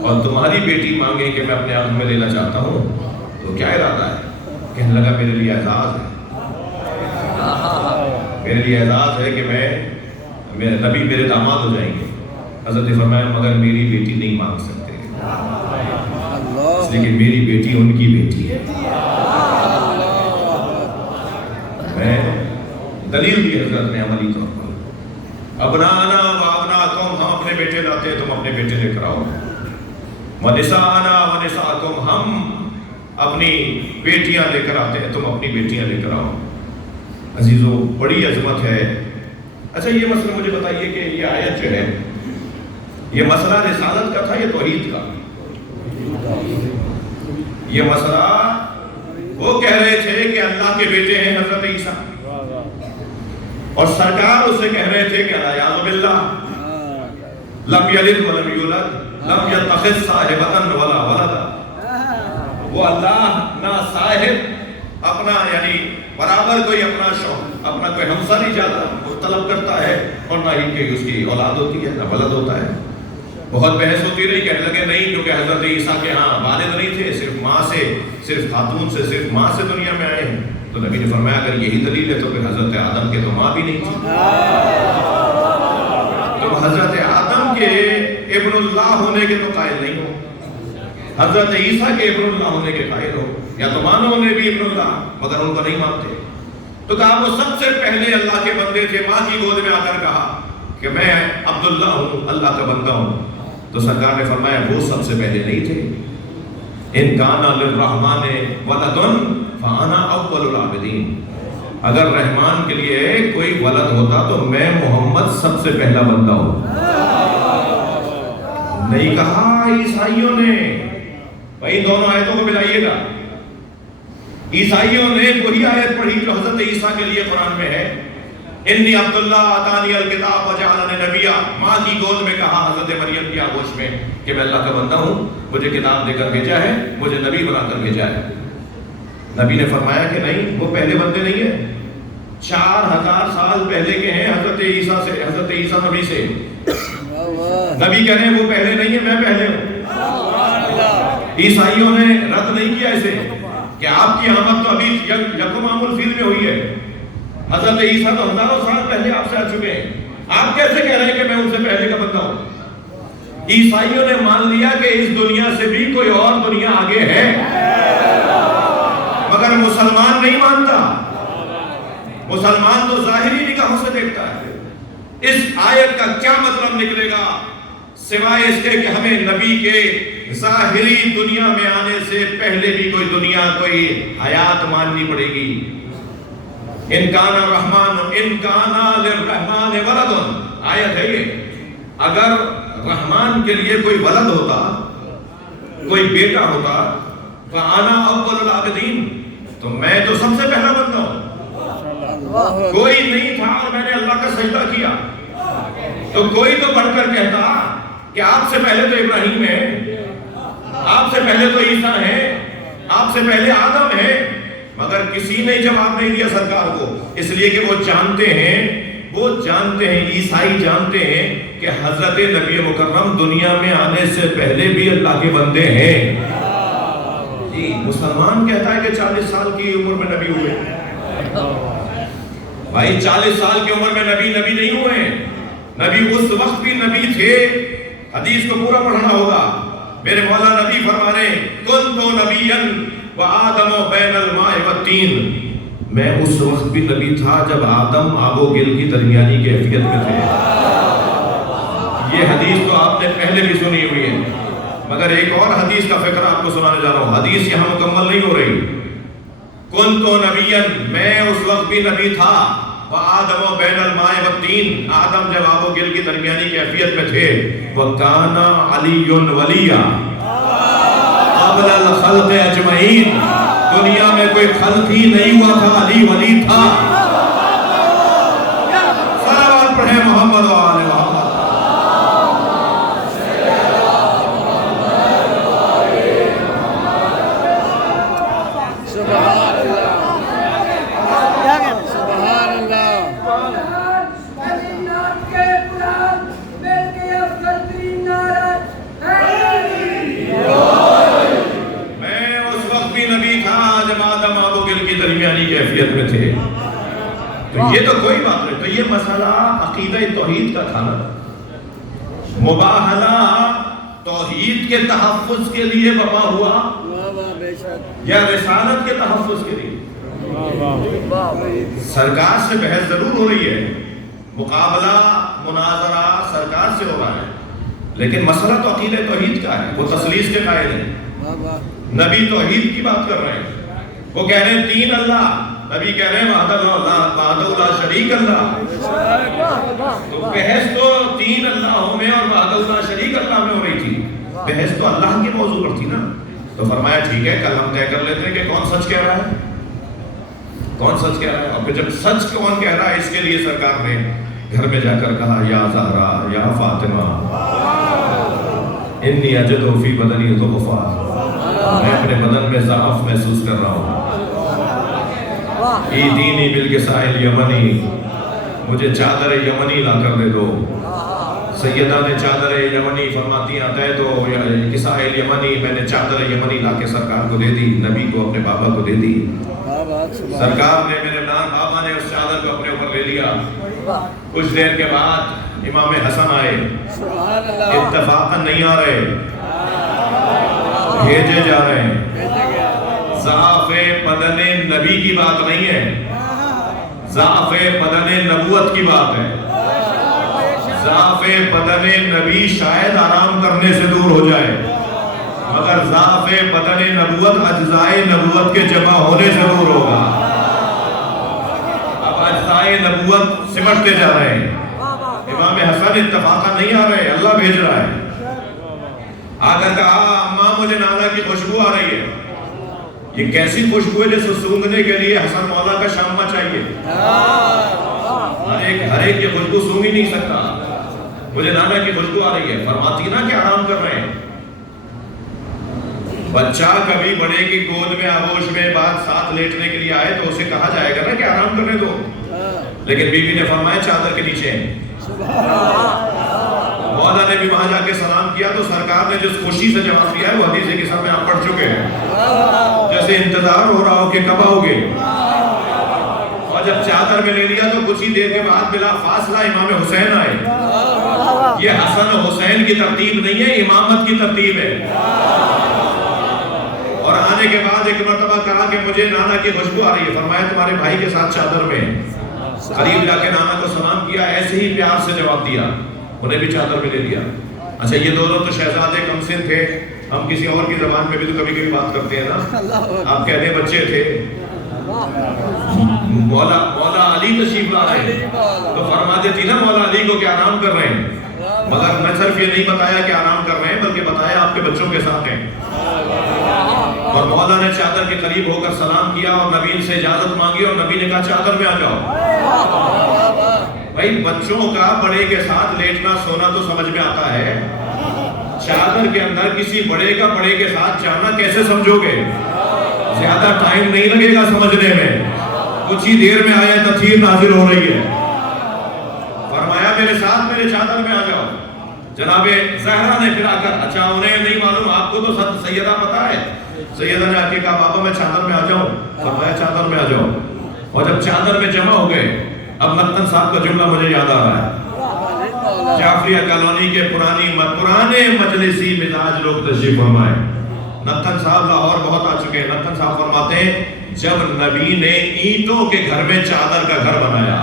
اور تمہاری بیٹی مانگے کہ میں اپنے آپ میں لینا چاہتا ہوں تو کیا ارادہ ہے؟ کہنے لگا میرے لیے اعزاز ہے، میرے لیے اعزاز ہے کہ میں نبی میرے داماد ہو جائیں گے. حضرت نے فرمایا مگر میری بیٹی نہیں مانگ سکتے، اس لیے کہ میری بیٹی ان کی بیٹی ہے. میں دلیل دی حضرت نے عملی طور پر، ابنانا و ابناکم، ہم اپنے بیٹے لاتے ہیں تم اپنے بیٹے لے کر آؤ. ونساءنا و نساءکم، ہم اپنی بیٹیاں لے کر آتے ہیں تم اپنی بیٹیاں لے کر آؤ. عزیزو بڑی عظمت ہے. اچھا یہ مسئلہ مجھے بتائیے کہ یہ آیت جو ہے یہ مسئلہ رسالت کا تھا یا توحید کا؟ یہ مسئلہ وہ کہہ رہے تھے کہ اللہ کے بیٹے ہیں حضرت عیسیٰ، اور سرکار اسے کہہ رہے تھے کہ اعوذ باللہ لم یلد ولم یولد لم یتخذ صاحبۃ ولا ولدا. وہ اللہ نہ صاحب اپنا یعنی برابر کوئی اپنا شوق اپنا کوئی ہمسر نہیں چاہتا طلب کرتا ہے، اور نہ ہی کہ اس کی اولاد ہوتی ہے نہ ولد ہوتا ہے. بہت بحث ہوتی رہی، کہنے لگے نہیں کیونکہ حضرت عیسیٰ کے ہاں والد نہیں تھے، صرف ماں سے، صرف خاتون سے، صرف ماں سے دنیا میں آئے ہیں. تو نبی نے فرمایا اگر یہی دلیل ہے تو پھر حضرت آدم کے تو ماں بھی نہیں تھی، تو حضرت آدم کے ابن اللہ ہونے کے تو قائل نہیں ہو، حضرت عیسیٰ کے ابن اللہ ہونے کے قائل ہو، یا تو مانو انہیں بھی ابن اللہ مگر ان کو نہیں مانتے. تو کہا وہ سب سے پہلے اللہ کے بندے تھے، ماں کی گود میں آ کر کہا کہ میں عبداللہ ہوں، اللہ کا بندہ ہوں. تو سرکار نے فرمایا وہ سب سے پہلے نہیں تھے، ان کان للرحمن ولد فانا اول العابدین، اگر رحمان کے لیے کوئی ولد ہوتا تو میں محمد سب سے پہلا بندہ ہوں۔ نہیں کہا عیسائیوں نے، بھائی دونوں آیتوں کو ملائیے گا، عیسائیوں نے وہی آیت پڑھی جو حضرت عیسیٰ کے لیے قرآن میں ہے، انی عبداللہ آتانی الکتاب وجعلنی نبیا، ماں کی گود میں کہا حضرت مریم کی آغوش میں کہ میں اللہ کا بندہ ہوں، مجھے کتاب دے کر بھیجا ہے، مجھے نبی بنا کر بھیجا ہے۔ نبی نے فرمایا کہ نہیں، وہ پہلے بندے نہیں ہیں، 4000 سال پہلے کے ہیں حضرت عیسیٰ سے، حضرت عیسیٰ نبی سے۔ نبی کہہ رہے ہیں وہ پہلے نہیں ہے، میں پہلے ہوں۔ عیسائیوں نے رد نہیں کیا اسے کہ آپ کی آمد تو ابھی یکم عام الفیل میں ہوئی ہے، حضرت عیسیٰ تو ہزاروں سال پہلے آپ سے آ چکے ہیں، آپ کیسے کہہ رہے ہیں کہ میں ان سے پہلے کا بندہ ہوں؟ عیسائیوں نے مان لیا کہ اس دنیا سے بھی کوئی اور دنیا آگے ہے، مگر مسلمان نہیں مانتا، مسلمان تو ظاہری نگاہوں سے دیکھتا ہے۔ اس آیت کا کیا مطلب نکلے گا سوائے اس کے کہ ہمیں نبی کے ظاہری دنیا میں آنے سے پہلے بھی کوئی دنیا، کوئی حیات ماننی پڑے گی۔ ان کان الرحمن ان کان للرحمن ولد، آیت ہے یہ، اگر رحمان کے لیے کوئی ولد ہوتا، کوئی بیٹا ہوتا، فانا اول العابدین، تو میں تو سب سے پہلا بندہ ہوں۔ کوئی نہیں تھا اور میں نے اللہ کا سجدہ کیا، تو کوئی تو بڑھ کر کہتا کہ آپ سے پہلے تو ابراہیم ہے، آپ سے پہلے تو عیسیٰ ہے، آپ سے پہلے آدم ہے، مگر کسی نے جواب نہیں دیا سرکار کو، اس لیے کہ وہ جانتے ہیں، عیسائی جانتے ہیں کہ حضرت نبی مکرم دنیا میں آنے سے پہلے بھی اللہ کے بندے ہیں۔ جی مسلمان کہتا ہے کہ 40 سال کی عمر میں نبی ہوئے، بھائی 40 سال کی عمر میں نبی نہیں ہوئے، نبی اس وقت بھی نبی تھے، حدیث کو پورا پڑھنا ہوگا، میرے مولا نبی فرما رہے ہیں کنت نبیا وآدم بین الماء والطین، میں اس وقت بھی نبی تھا جب آدم آب و گل کی درمیانی کیفیت میں تھے۔ یہ حدیث تو آپ نے پہلے بھی سنی ہوئی ہے، مگر ایک اور حدیث کا فکر آپ کو سنانے جا رہا ہوں، حدیث یہاں مکمل نہیں ہو رہی۔ کنت نبیا، میں اس وقت بھی نبی تھا، وآدم بین الماء والطین، آدم جب آب و گل کی درمیانی کیفیت میں تھے، وکان علی ولیا قبل الخلق اجمعین، دنیا میں کوئی خلق ہی نہیں ہوا تھا، علی ولی تھا۔ صلوات پڑھیں محمد و آل محمد۔ کیفیت میں تھے، تو یہ تو کوئی بات نہیں، تو یہ مسئلہ عقیدہ توحید کا تھا نا، مباہلہ توحید کے تحفظ کے لیے وبا ہوا یا رسالت کے تحفظ کے لیے؟ سرکار سے بحث ضرور ہو رہی ہے، مقابلہ مناظرہ سرکار سے ہو رہا ہے، لیکن مسئلہ تو عقیدہ توحید کا ہے، وہ تسلیث کے قائل ہیں، نبی توحید کی بات کر رہے ہیں، وہ کہہ رہے ہیں تین اللہ، نبی کہہ رہے ہیں وحدہ لا شریک اللہ، تو بحث تو تین اللہوں میں اور وحدہ لا شریک اللہ میں ہو رہی تھی، بحث تو اللہ کی موضوع پر تھی نا، تو فرمایا ٹھیک ہے کل ہم طے کر لیتے ہیں کہ کون سچ کہہ رہا ہے، کون سچ کہہ رہا ہے، اور پھر جب سچ کون کہہ رہا ہے اس کے لیے سرکار نے گھر میں جا کر کہا یا زہرا یا فاطمہ انی اجد فی بدنی ضعفا، میں اپنے بدن میں ضعف محسوس کر رہا ہوں، ایدینی بالکساء الیمنی، مجھے چادر یمنی لا کر دے دو۔ سیدہ نے چادر یمنی فرماتی آتا ہے تو کساء الیمنی، میں نے چادر یمنی لا کے سرکار کو دے دی، نبی کو اپنے بابا کو دے دی، سرکار نے میرے نام بابا نے اس چادر کو اپنے اوپر لے لیا۔ کچھ دیر کے بعد امام حسن آئے، اتفاقاً نہیں آ رہے، بھیجے جا رہے ہیں، ضعف بدن نبی کی بات نہیں ہے، ضعف بدن نبوت کی بات ہے، ضعف بدن نبی شاید آرام کرنے سے دور ہو جائے، مگر ضعف بدن نبوت اجزائے نبوت کے جمع ہونے ضرور ہوگا. اب اجزائے نبوت سمٹتے جا رہے ہیں. امام حسن اتفاقا نہیں آ رہے, اللہ بھیج رہا ہے. آ کر کہا اماں مجھے نانا کی خوشبو آ رہی ہے. یہ کیسی خوشبو ہے جس کو سونگھنے کے لیے حسن مولا کا شامہ چاہیے. ہر ایک یہ خوشبو سونگ ہی نہیں سکتا. مجھے نانا کی خوشبو آ رہی ہے. فرماتی نا کہ آرام کر رہے ہیں. بچہ کبھی بڑے کی گود میں آغوش میں بعد ساتھ لیٹنے کے لیے آئے تو اسے کہا جائے گا نا کہ آرام کرنے دو, لیکن بی بی نے فرمایا چادر کے نیچے. مولا نے بھی وہاں جا کے سلام کیا تو سرکار نے جس خوشی سے جواب دیا ہے وہ حدیث کے ساتھ میں آپ پڑھ چکے ہیں. جیسے انتظار ہو رہا ہو کہ کب آؤ گے. اور جب چادر میں لے لیا تو کچھ ہی دیر کے بعد بلا فاصلہ امام حسین آئے. یہ حسن حسین کی ترتیب نہیں ہے, امامت کی ترتیب ہے. اور آنے کے بعد ایک مرتبہ کہا کہ مجھے نانا کی خوشبو آ رہی ہے. فرمایا تمہارے بھائی کے ساتھ چادر میں. قریب جا کے نانا کو سلام کیا, ایسے ہی پیار سے جواب دیا, انہیں بھی چادر میں لے لیا. اچھا یہ دونوں تو شہزادے کم سن تھے. ہم کسی اور کی زبان میں بھی تو کبھی کبھی بات کرتے ہیں نا. آپ کہتے ہیں بچے تھے. مولا علی تشریف لا رہے ہیں تو فرماتے تھی نا مولا علی کو کہ آرام کر رہے ہیں. مگر میں صرف یہ نہیں بتایا کہ آرام کر رہے ہیں, بلکہ بتایا آپ کے بچوں کے ساتھ ہیں. اور مولا نے چادر کے قریب ہو کر سلام کیا اور نبی سے اجازت مانگی اور نبی نے کہا چادر میں آ جاؤ. بھائی بچوں کا بڑے کے ساتھ لیٹنا سونا تو سمجھ میں آتا ہے. چادر کے اندر کسی بڑے کا بڑے کے ساتھ جانا کیسے سمجھو گے؟ زیادہ ٹائم نہیں لگے گا سمجھنے میں, کچھ ہی دیر میں آیا تطہیر نازل ہو رہی ہے. فرمایا میرے ساتھ میرے چادر میں آ جاؤ. جناب زہرا نے پھر آ کر, اچھا انہیں نہیں معلوم, آپ کو تو سیدہ پتا ہے. سیدہ نے آ کے کہا بابا میں چادر میں آ جاؤں. فرمایا چادر میں آ جاؤ. اور جب چادر میں جمع ہو گئے, اب نتن صاحب کا جملہ مجھے یاد آ رہا ہے. جعفریہ کالونی کے پرانے مجلسی مزاج لوگ تشریف فرمائے. نتن صاحب لاہور بہت آ چکے ہیں. نتن صاحب فرماتے ہیں جب نبی نے اینٹوں کے گھر میں چادر کا گھر بنایا,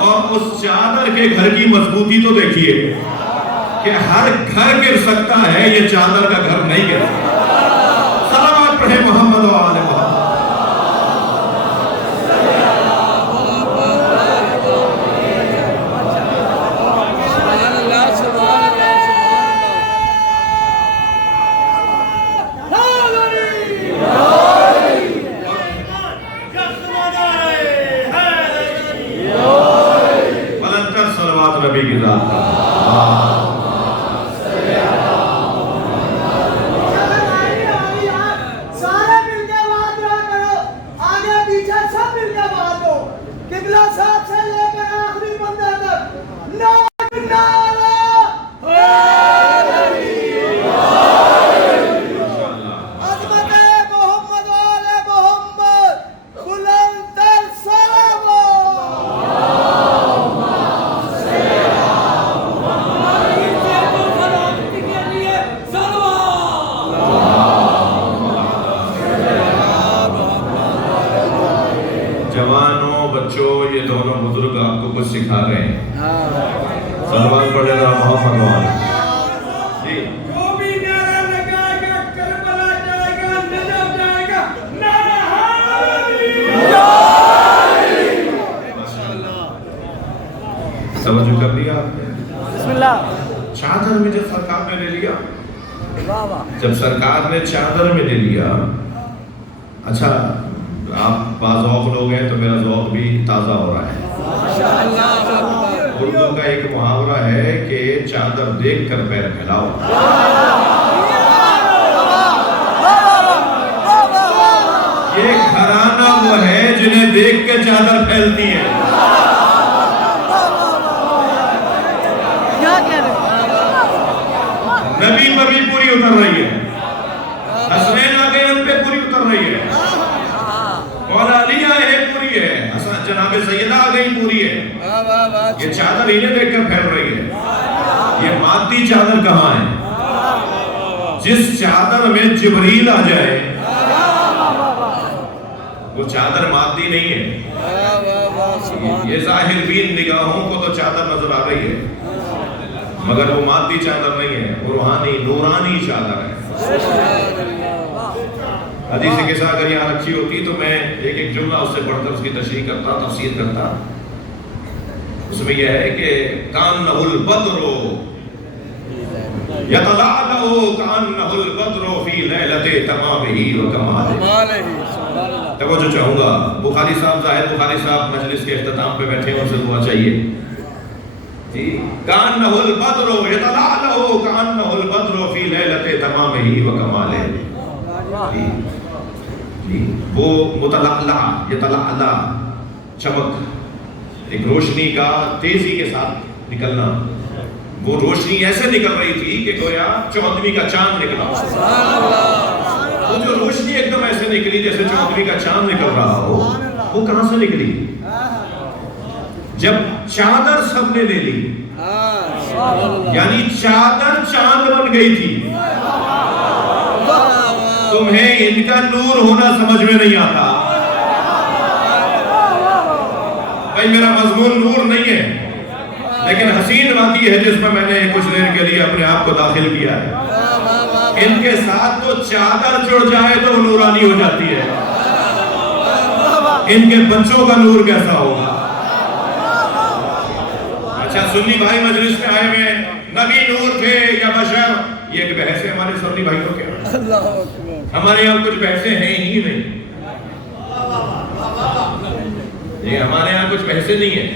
اور اس چادر کے گھر کی مضبوطی تو دیکھیے کہ ہر گھر گر سکتا ہے, یہ چادر کا گھر نہیں گر سکتا. صلوات پڑھیں محمد و آل محمد. جوانوں بچوں یہ دونوں بزرگ آپ کو کچھ سکھا رہے ہیں. سلمان پڑھے گا محمد وال. جی جو بھی نعرہ لگائے گا کربلا جائے گا, نجف جائے گا. توجہ کر لیا آپ نے. بسم اللہ. چادر میں جب سرکار نے لے لیا, جب سرکار نے چادر میں لے لیا, اچھا آپ باذوق لوگ ہیں تو میرا ذوق بھی تازہ ہو رہا ہے. اردو کا ایک محاورہ ہے کہ چادر دیکھ کر پیر پھیلاؤ. یہ گھرانہ وہ ہے جنہیں دیکھ کے چادر پھیلتی ہے. نبی پر بھی پوری اتر رہی ہے, حسنین آگے ان پہ پوری اتر رہی ہے, مولا علی آئے پوری ہے, جناب سیدہ آگئی پوری ہے. یہ چادر انہیں دیکھ کر پھیل رہی ہے. یہ مادی چادر کہاں ہے؟ جس چادر میں جبریل آ جائے وہ چادر مادی نہیں ہے. یہ ظاہر بین نگاہوں کو تو چادر نظر آ رہی ہے، مگر وہ مادی چادر نہیں ہے، وہ روحانی نورانی چادر ہے۔ حدیث کے ساتھ اگر یہاں رکھی ہوتی تو میں ایک ایک جملہ اس سے پڑھ کر اس کی تشریح کرتا، تفسیر کرتا۔ اس میں یہ ہے کہ کانہ البدر یتلالہ کانہ البدر فی لیلۃ تمامہ و کمالہ۔ توجہ چاہوں گا، بخاری صاحب، ظاہر بخاری صاحب مجلس کے اختتام پہ بیٹھے ہیں، ان سے دعا چاہیے جی۔ کانہ البدر یتلالہ کانہ البدر فی لیلۃ تمامہ و کمالہ۔ وہ متلعلع، یتلعلع، چمک، ایک روشنی کا تیزی کے ساتھ نکلنا۔ وہ روشنی ایسے نکل رہی تھی کہ گویا 14ویں کا چاند نکلا۔ وہ جو روشنی ایک دم ایسے نکلی جیسے 14ویں کا چاند نکل رہا ہو، وہ کہاں سے نکلی؟ جب چادر سب نے لے لی، یعنی چادر چاند بن گئی تھی۔ تمہیں ان کا نور ہونا سمجھ میں نہیں آتا۔ بھائی میرا مضمون نور نہیں ہے، لیکن حسین وادی ہے جس میں نے کچھ دیر کے لیے اپنے آپ کو داخل کیا ہے۔ ان کے ساتھ تو چادر جڑ جائے تو نورانی ہو جاتی ہے، ان کے بچوں کا نور کیسا ہوگا؟ اچھا، سنی بھائی مجلس میں آئے ہوئے، نبی نور تھے یا بشر؟ یہ ایک بحث ہے ہمارے سنی بھائیوں کے۔ ہمارے یہاں کچھ بحثیں ہیں ہی نہیں، یہ ہمارے یہاں کچھ بحثیں نہیں ہیں،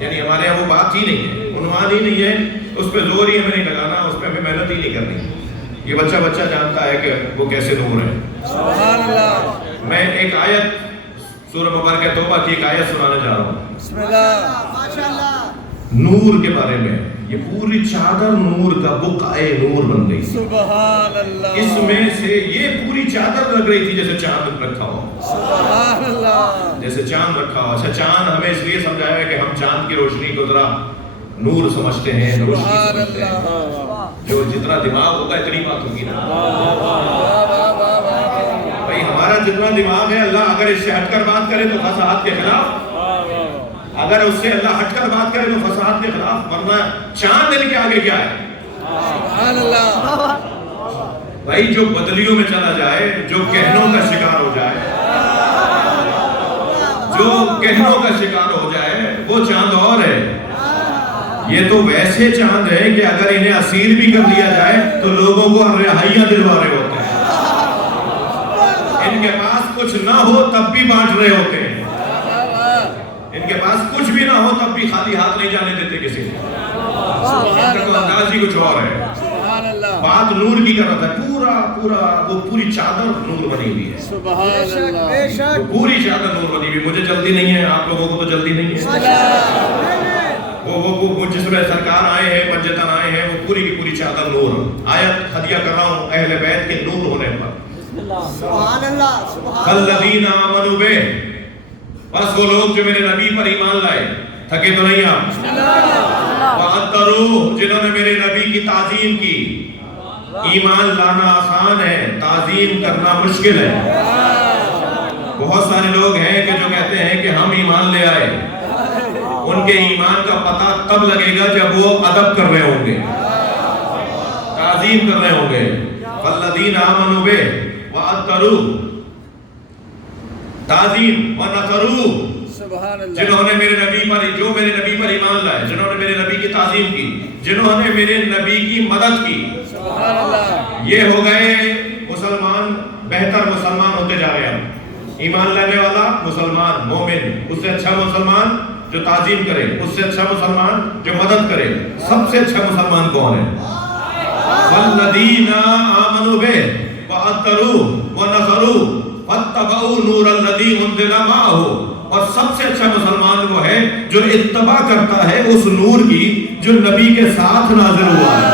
یعنی ہمارے یہاں وہ بات ہی نہیں ہے، عنوان ہی نہیں ہے، اس پہ زور ہی ہمیں نہیں لگانا، اس پہ ہمیں محنت ہی نہیں کرنی۔ یہ بچہ جانتا ہے کہ وہ کیسے نور ہے۔ سبحان اللہ۔ میں ایک آیت سورہ مبارکہ توبہ کی ایک آیت سنانے جا رہا ہوں بسم اللہ، ماشاءاللہ، نور کے بارے میں۔ یہ پوری چادر نور کا بقعہ نور بن گئی۔ سبحان اللہ۔ اس میں سے یہ پوری چادر لگ رہی تھی جیسے چاند رکھا ہو، سبحان اللہ، جیسے چاند رکھا ہو۔ اچھا، چاند ہمیں اس لیے سمجھایا ہے کہ ہم چاند کی روشنی کو ذرا نور سمجھتے ہیں، روشنی سمجھتے ہیں۔ جو جتنا دماغ ہوگا اتنی بات ہوگی نا بھائی۔ ہمارا جتنا دماغ ہے، اللہ اگر اس سے ہٹ کر بات کرے تو فساد کے خلاف، اگر اس سے اللہ ہٹ کر بات کرے تو فساد کے خلاف، ورنہ چاند ان کے آگے کیا ہے؟ سبحان اللہ۔ بھائی جو بدلیوں میں چلا جائے، جو کہنوں کا شکار ہو جائے، جو کہنوں کا شکار ہو جائے، وہ چاند اور ہے۔ یہ تو ویسے چاند ہے کہ اگر انہیں اسیر بھی کر لیا جائے تو لوگوں کو رہائیاں دلوا رہے ہوتے ہیں، ان کے پاس کچھ نہ ہو تب بھی بانٹ رہے ہوتے ہیں، ان کے پاس کچھ بھی نہ ہو تب بھی خالی ہاتھ نہیں جانے دیتے کسی کو۔ انداز ہی کچھ اور ہے۔ بات نور کی کر رہا تھا، وہ پوری چادر نور بنی ہوئی ہے۔ سبحان اللہ، پوری چادر نور بنی ہوئی۔ مجھے جلدی نہیں ہے، آپ لوگوں کو تو جلدی نہیں ہے۔ وہ جس میں سرکار آئے ہیں، پنجتن آئے ہیں، وہ پوری کی پوری چادر نور۔ آیت ہدیہ کر رہا ہوں اہل بیت کے نور ہونے پر۔ سبحان اللہ، سبحان اللہ۔ الذین آمنوا بہ، بس وہ لوگ جو میرے نبی پر ایمان لائے، تھکے تو نہیں آپ؟ وَعَطَّرُوهُ، جنہوں نے میرے نبی کی تعظیم کی۔ ایمان لانا آسان ہے، تعظیم کرنا مشکل ہے۔ بہت سارے لوگ ہیں کہ جو کہتے ہیں کہ ہم ایمان لے آئے، ان کے ایمان کا پتہ تب لگے گا جب وہ ادب کر رہے ہوں گے، تعظیم کر رہے ہوں گے۔ فَالَّذِينَ آمَنُوا بِهِ وَعَطَّرُوهُ، تعظیم وَنَصَرُوهُ، جنہوں نے میرے نبی پر، جو میرے نبی پر ایمان لائے، جنہوں نے میرے نبی کی تعظیم کی، جنہوں نے میرے نبی کی مدد کی، یہ ہو گئے مسلمان، بہتر مسلمان ہوتے جا رہے ہیں۔ ایمان لانے والا مسلمان، مومن، اس سے اچھا مسلمان جو تعظیم کرے، اس سے اچھا مسلمان جو مدد کرے۔ سب سے اچھا مسلمان کون ہے؟ وَالَّذِينَ آمَنُوا بِهِ وَعَطَّرُوهُ وَنَصَرُوهُ وَاتَّبَعُوا نُورَ الَّذِي أُنزِلَ مَعَهُ، اور سب سے اچھا مسلمان وہ ہے جو اتباع کرتا ہے اس نور کی جو نبی کے ساتھ نازل ہوا ہے۔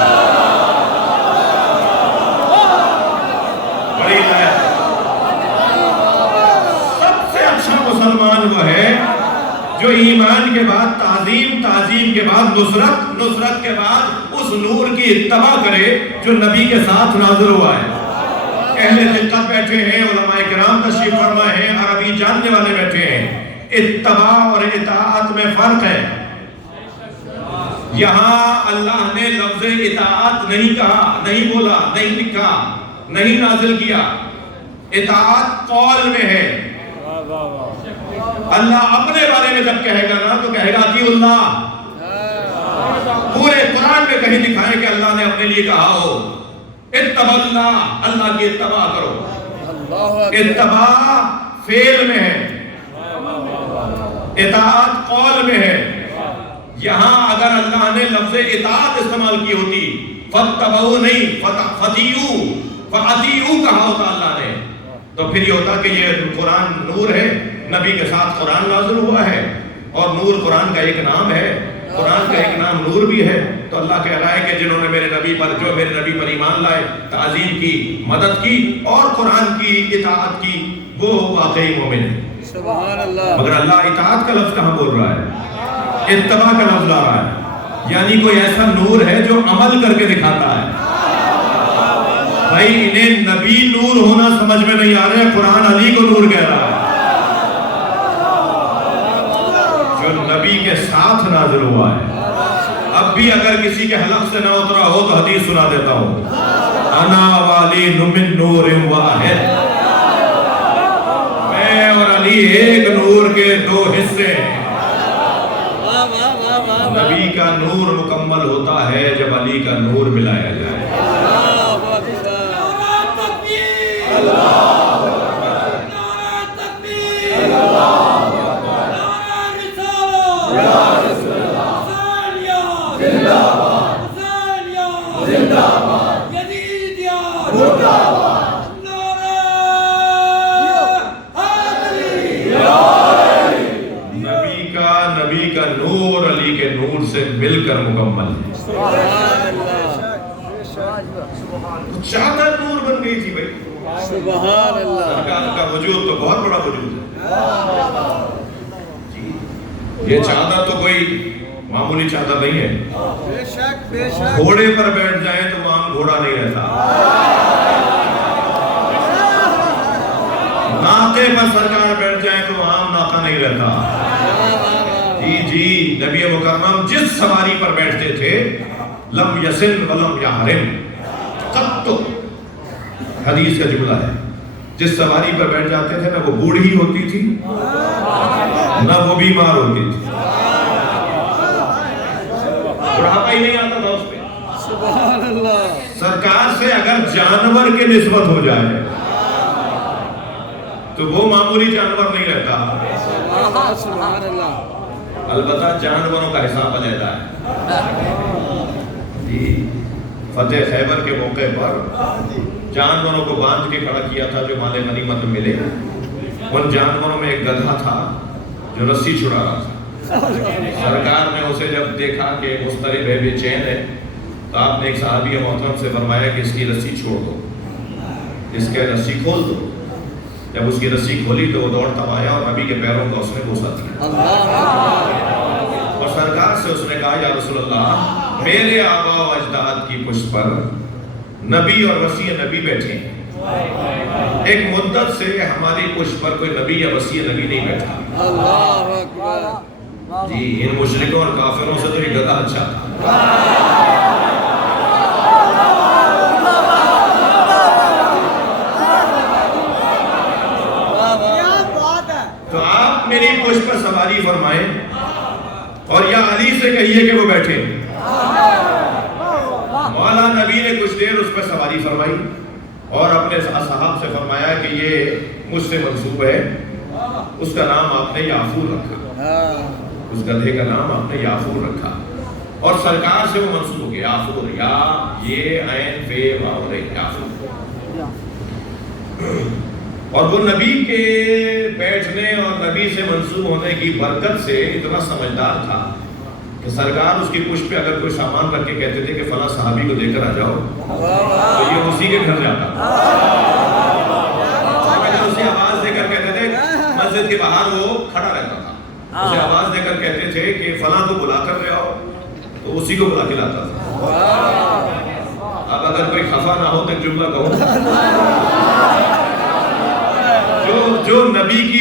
سب سے اچھا مسلمان وہ ہے جو ایمان کے بعد تعظیم، تعظیم کے بعد نصرت، نصرت کے بعد اس نور کی اتباع کرے جو نبی کے ساتھ نازل ہوا ہے۔ اہل دقت بیٹھے ہیں، علماء کرام تشریف فرما ہیں، عربی جاننے والے بیٹھے ہیں، اتباع اور اطاعت میں فرق ہے. یہاں اللہ نے لفظ اطاعت نہیں کہا، نہیں بولا، نہیں لکھا، نہیں نازل کیا. اطاعت قول میں ہے. اللہ اپنے بارے میں جب کہے گا نا تو کہے گا اطیعوا اللہ. پورے قرآن میں کہیں دکھائیں کہ اللہ نے اپنے لیے کہا ہو اتبع اللہ، اللہ کی اتباع کرو. اتباع فعل میں ہے، اطاعت قول میں ہے. یہاں اگر اللہ نے لفظ اطاعت استعمال کی ہوتی، فاتبعوا نہیں فاطیعوا کہا ہوتا اللہ نے، تو پھر یہ ہوتا کہ یہ قرآن نور ہے، نبی کے ساتھ قرآن نازل ہوا ہے، اور نور قرآن کا ایک نام ہے، قرآن کا ایک نام نور بھی ہے. تو اللہ کہہ رہا ہے کہ جنہوں نے میرے نبی پر، جو میرے نبی پر ایمان لائے، تعظیم کی، مدد کی اور قرآن کی اطاعت کی، وہ واقعی مومن ہے. سبحان اللہ. مگر اللہ اطاعت کا لفظ کہاں بول رہا ہے؟ اتباع کا لفظ لا رہا ہے. یعنی کوئی ایسا نور ہے جو عمل کر کے دکھاتا ہے. بھائی انہیں نبی نور ہونا سمجھ میں نہیں آ رہا ہے، قرآن علی کو نور کہہ رہا ہے جو نبی کے ساتھ نازل ہوا ہے. اب بھی اگر کسی کے حلق سے نہ اترا ہو تو حدیث سنا دیتا ہوں. انا والی من نور واحد، میں اور علی ایک نور کے دو حصے ہیں. نبی کا نور مکمل ہوتا ہے جب علی کا نور ملایا جائے. نبی کا نور علی کے نور سے مل کر مکمل ہے. چادر نور بن گئی تھی بھائی. سبحان اللہ. سرکار کا وجود تو بہت بڑا وجود ہے. یہ چادر تو کوئی معمولی چادر نہیں ہے. گھوڑے پر بیٹھ جائیں تو وہاں گھوڑا نہیں رہتا. ناقے پر سرکار بیٹھ جائیں تو وہاں ناقہ نہیں رہتا. جی نبی مکرم جس سواری پر بیٹھتے تھے لم یسن ولم یحرم قط، حدیث کا جملہ ہے. جس سواری پر بیٹھ جاتے تھے نہ وہ بوڑھی ہوتی تھی نہ وہ بیمار ہوتی تھی. بڑھاپا ہی نہیں آتا تھا اس پہ. سبحان اللہ. سرکار سے اگر جانور کے نسبت ہو جائے تو وہ معمولی جانور نہیں رہتا. سبحان اللہ. البتہ جانوروں کا حساب علیحدہ ہے. جی فتح خیبر کے موقع پر جانوروں کو باندھ کے کھڑا کیا تھا جو مال غنیمت میں ملے. ان جانوروں میں ایک گدھا تھا جو رسی چھڑا رہا تھا. سرکار نے اسے جب دیکھا کہ مضطرب ہے، بے چین ہے، تو آپ نے ایک صحابی محترم سے فرمایا کہ اس کی رسی چھوڑ دو، اس کے رسی کھول دو. جب اس کی رسی کھولی تو وہ دوڑتا آیا اور نبی کے پیروں کو اس نے بوسا دیا. اور سرکار سے اس نے کہا یا رسول اللہ، میرے آبا و اجداد کی پشت پر نبی اور وصی نبی بیٹھے ہیں. ایک مدت سے ہماری پشت پر کوئی نبی یا وصی نبی نہیں بیٹھا. اللہ اکبر. جی ان مشرکوں اور کافروں سے تو یہ گدھا اچھا تھا. تو آپ میری پشت پر سواری فرمائیں اور یا علی سے کہیے کہ وہ بیٹھے. مولا نبی نے کچھ دیر اس پر سواری فرمائی اور اپنے اصحاب سے فرمایا کہ یہ مجھ سے منسوب ہے. اس کا نام آپ نے یافور رکھا. اس گدھے کا نام آپ نے یافور رکھا اور سرکار سے وہ منسوب ہو گیا. یافور، یا یہ عین فے واو رے، یافور. اور وہ نبی کے بیٹھنے اور نبی سے منسوب ہونے کی برکت سے اتنا سمجھدار تھا کہ سرکار اس کی پشت پہ اگر کوئی سامان رکھ کے کہتے تھے کہ فلاں صحابی کو دے کر آ جاؤ تو یہ اسی کے گھر جاتا. اسے آواز دے کر کہتے تھے، مسجد کے باہر وہ کھڑا رہتا تھا، اسے آواز دے کر کہتے تھے کہ فلاں کو بلا کر لے آؤ تو اسی کو بلا کے لاتا تھا. اب اگر کوئی خفا نہ ہو تو جملہ کہو، جو نبی کی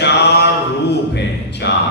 4 روپ ہیں، 4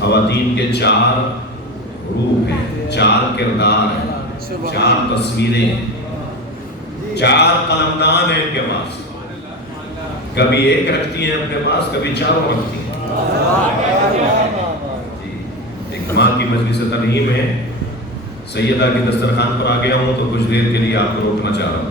خواتین کے 4 روپ ہیں، 4 کردار ہیں، 4 تصویریں ہیں، 4 قلمدان ہیں ان کے پاس، کبھی ایک رکھتی ہیں اپنے پاس، کبھی 4 رکھتی ہیں۔ ایک ماں کی مجلس ترحیم ہے، سیدہ کے دسترخوان پر آ گیا ہوں تو کچھ دیر کے لیے آپ کو روکنا چاہ رہا ہوں۔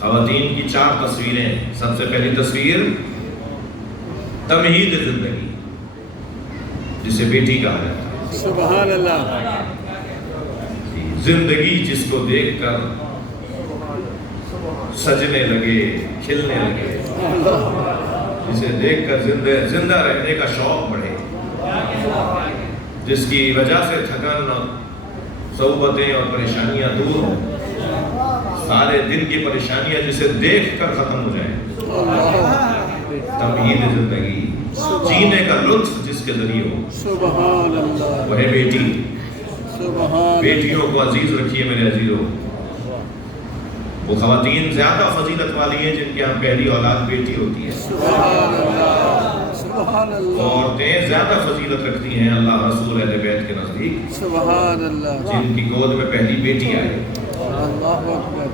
خواتین کی 4 تصویریں۔ سب سے پہلی تصویر تمہید زندگی، جسے بیٹی کہا جاتا ہے۔ سبحان اللہ، زندگی جس کو دیکھ کر سجنے لگے، کھلنے لگے، جسے دیکھ کر زندہ رہنے کا شوق بڑھے، جس کی وجہ سے تھکن اور صعوبتیں اور پریشانیاں دور ہوں، سارے دن کی پریشانیاں جسے دیکھ کر ختم ہو جائیں۔ تمہید زندگی، جینے کا لطف جس کے ذریعے ہو، سبحان اللہ، وہ ہے بیٹی۔ سبحان بیٹیوں کو عزیز رکھیے میرے عزیزوں۔ وہ خواتین زیادہ فضیلت والی ہیں جن کے یہاں پہلی اولاد بیٹی ہوتی ہے، سبحان اللہ، سبحان اللہ، عورتیں زیادہ فضیلت رکھتی ہیں اللہ رسول اہل بیت کے نزدیک سبحان اللہ، جن کی گود میں پہلی بیٹی آئے۔ اللہ اکبر،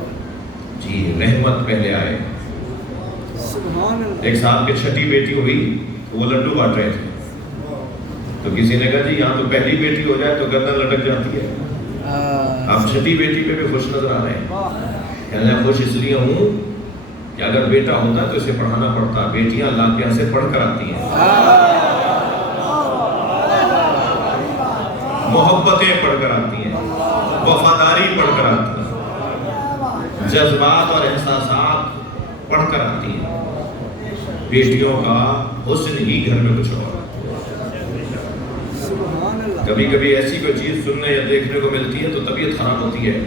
جی، رحمت پہلے آئے۔ سبحان اللہ ایک صاحب کی چھٹی بیٹی ہوئی، وہ لڈو بانٹ رہے تھے، تو کسی نے کہا جی یہاں تو پہلی بیٹی ہو جائے تو گردن لٹک جاتی ہے، آپ چھٹی بیٹی پہ بھی خوش نظر آ رہے ہیں۔ کہنے لگے خوش اس لیے ہوں کہ اگر بیٹا ہوتا تو اسے پڑھانا پڑتا، بیٹیاں اللہ کے یہاں سے پڑھ کر آتی ہیں، محبتیں پڑھ کر آتی ہیں، وفاداری پڑھ کر آتی ہیں، جذبات اور احساسات پڑھ کر آتی ہیں۔ بیٹیوں کا حسن ہی گھر میں کچھ اور۔ سبحان اللہ کبھی کبھی ایسی کوئی چیز سننے یا دیکھنے کو ملتی ہے تو طبیعت خراب ہوتی ہے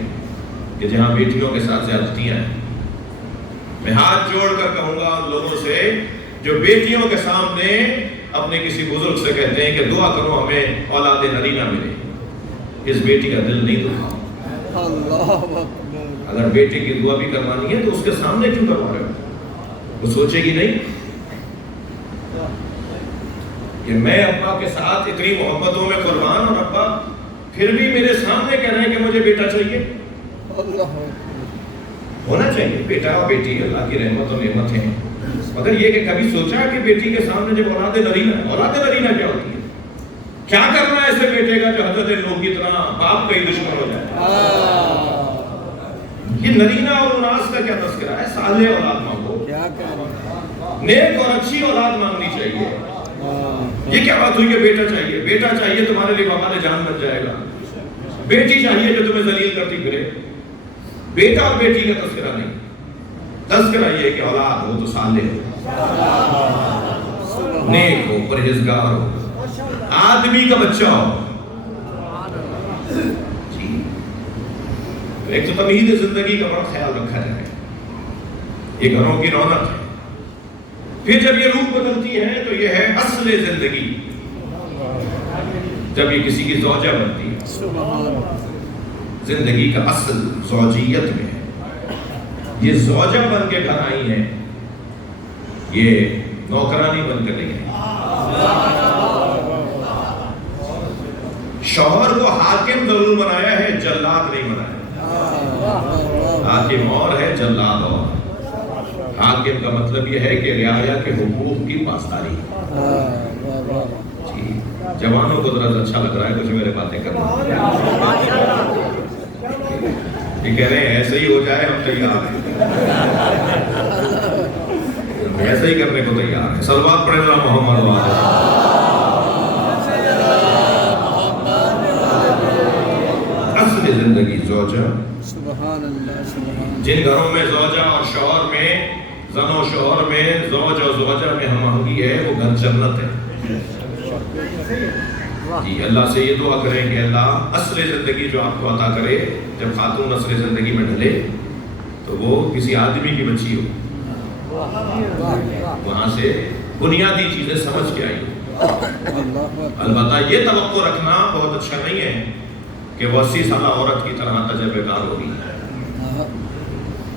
کہ جہاں بیٹیوں کے ساتھ زیادتیاں ہیں۔ میں ہاتھ جوڑ کر کہوں گا ان لوگوں سے جو بیٹیوں کے سامنے اپنے کسی بزرگ سے کہتے ہیں کہ دعا کرو ہمیں اولاد نرینہ ملے، اس بیٹی کا دل نہیں دکھاؤ۔ اللہ اکبر، اگر بیٹے کی دعا بھی کروانی ہے تو اس کے سامنے کیوں کروا رہے ہو؟ وہ سوچے گی نہیں کہ میں ابا کے ساتھ اتنی محبتوں میں قربان، اور ابا پھر بھی میرے سامنے کہہ رہے ہیں کہ مجھے بیٹا چاہیے۔ اللہ اکبر، ہونا چاہیے بیٹا اور بیٹی اللہ کی رحمت و نعمت ہیں، مگر یہ کہ کبھی سوچا کہ بیٹی کے سامنے جب اولاد نرینہ کیا ہوتی ہے، کیا کرنا ہے ایسے بیٹے کا جو حضرت نوح کی طرح باپ کا ہی دشمن ہو جائے؟ یہ نرینہ اور اناس کا کیا تذکرہ ہے؟ صالح اولاد مانگو، کیا کریں، نیک اور اچھی اولاد مانگنی چاہیے۔ یہ کیا بات ہوئی کہ بیٹا چاہیے؟ بیٹا چاہیے تمہارے لیے وبال جان بن جائے گا، بیٹی چاہیے جو تمہیں ذلیل کرتی پھرے۔ بیٹا اور بیٹی کا تذکرہ نہیں، تذکرہ یہ کہ اولاد ہو تو صالح ہو، نیک ہو، پرہیزگار ہو، آدمی کا بچہ ہو۔ جی، ایک تو تمہید زندگی کا بڑا خیال رکھا جائے، یہ گھروں کی رونق ہے۔ پھر جب یہ روح بدلتی ہے تو یہ ہے اصل زندگی، جب یہ کسی کی زوجہ بنتی ہے۔ سبحان اللہ، زندگی کا اصل زوجیت میں ہے، یہ زوجہ بن کے گھر آئی ہیں، یہ نوکرانی بن کر نہیں ہے۔ شوہر کو حاکم ضرور بنایا ہے، جلاد نہیں بنایا۔ حاکم اور ہے، جلاد اور۔ حاکم کا مطلب یہ ہے کہ رعایا کے حقوق کی پاسداری۔ جی، جوانوں کو ذرا اچھا لگ رہا ہے کچھ میرے باتیں کرنا، یہ کہہ رہے ہیں ایسے ہی ہو جائے ہم تیار ہیں، ایسے ہی کرنے کو تیار ہیں۔ صلوات پڑھیں اللہ محمد وآلہ۔ اصل زندگی زوجہ، سبحان اللہ، سبحان اللہ، جن گھروں میں زوجہ اور شوہر میں، زن و شوہر میں، زوج اور زوجہ میں ہم آہنگی ہے، وہ گھر جنت ہے۔ جی، اللہ سے یہ دعا کریں کہ اللہ اصل زندگی جو آپ کو عطا کرے، جب خاتون اصل زندگی میں ڈھلے تو وہ کسی آدمی کی بچی ہو، وہاں سے بنیادی چیزیں سمجھ کے آئی۔ البتہ یہ توقع رکھنا بہت اچھا نہیں ہے کہ وہ 80 سالہ عورت کی طرح تجربے کار ہوگی۔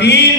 3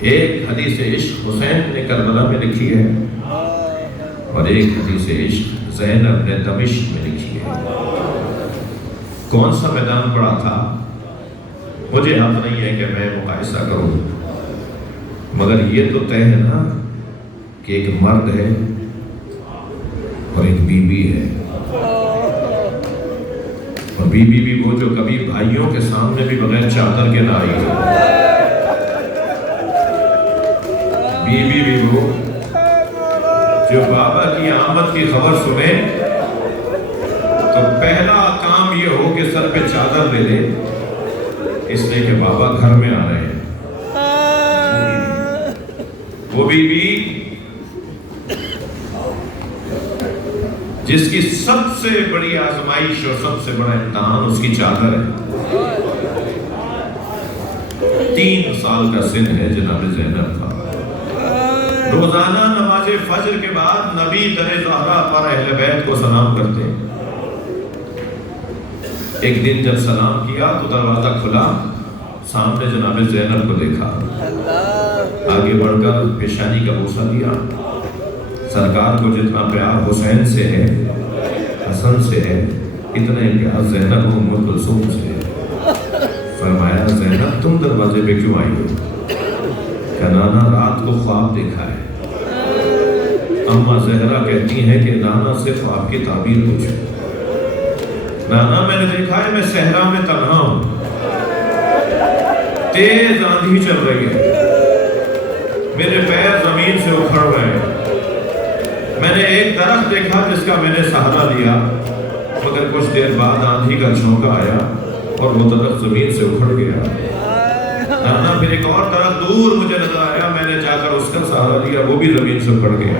ایک حدیث عشق حسین نے کربلا میں لکھی ہے اور ایک حدیث عشق زینب نے دمشق میں لکھی ہے۔ کون سا میدان بڑا تھا مجھے یاد نہیں ہے کہ میں مقایسہ کروں، مگر یہ تو طے ہے نا کہ ایک مرد ہے اور ایک بی بی ہے، اور بی بی بھی وہ جو کبھی بھائیوں کے سامنے بھی بغیر چادر کے نہ آئی ہے، بی بی بھی وہ جو بابا کی آمد کی خبر سنے تو پہلا کام یہ ہو کہ سر پہ چادر لے لے، اس لیے کہ بابا گھر میں آ رہے ہیں۔ وہ بی بی جس کی سب سے بڑی آزمائش اور سب سے بڑا امتحان اس کی چادر ہے، 3 سال کا سن ہے جناب زینب کا۔ روزانہ نماز فجر کے بعد نبی در زہرا پر اہل بیت کو سلام کرتے۔ ایک دن جب سلام کیا تو دروازہ کھلا، سامنے جناب زینب کو دیکھا، آگے بڑھ کر پیشانی کا بوسہ دیا۔ سرکار کو جتنا پیار حسین سے ہے، حسن سے ہے، اتنا ہی پیار زینب و ام کلثوم سے ہے۔ فرمایا زینب تم دروازے پہ کیوں آئی ہو؟ کہ نانا رات کو خواب دیکھا ہے۔ اماں زہرا کہتی ہیں کہ نانا سے خواب کی تعبیر پوچھو۔ نانا میں نے دیکھا ہے میں صحرا میں تنہا ہوں، تیز آندھی چل رہی ہے، میرے پیر زمین سے اکھڑ رہے ہیں، میں نے ایک درخت دیکھا جس کا میں نے سہارا لیا، مگر کچھ دیر بعد آندھی کا جھونکا آیا اور وہ درخت زمین سے اکھڑ گیا۔ نانا پھر ایک اور درخت دور مجھے نظر آیا، میں نے جا کر اس کا سہارا لیا، وہ بھی زمین سے اکھڑ گیا۔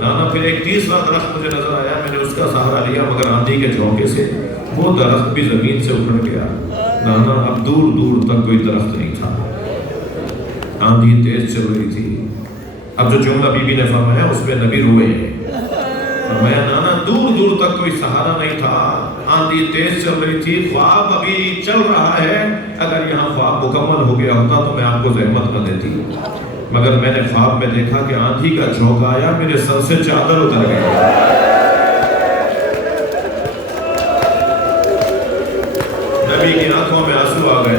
نانا پھر ایک تیسرا درخت مجھے نظر آیا، میں نے اس کا سہارا لیا، مگر آندھی کے جھونکے سے وہ درخت بھی زمین سے اکھڑ گیا۔ نانا اب دور دور تک کوئی درخت نہیں تھا، آندھی تیز چل رہی تھی۔ اب جو جملہ بی بی نے فرمایا اس پہ نبی روئے ہیں۔ فرمایا نانا دور دور تک کوئی سہارا نہیں تھا، آندھی تیز چل رہی تھی، خواب ابھی چل رہا ہے، اگر یہاں خواب مکمل ہو گیا ہوتا تو میں آپ کو زحمت نہ دیتی، مگر میں نے خواب میں دیکھا کہ آندھی کا جھونکا آیا، میرے سر سے چادر اتر گئی۔ نبی کی آنکھوں میں آنسو آ گئے۔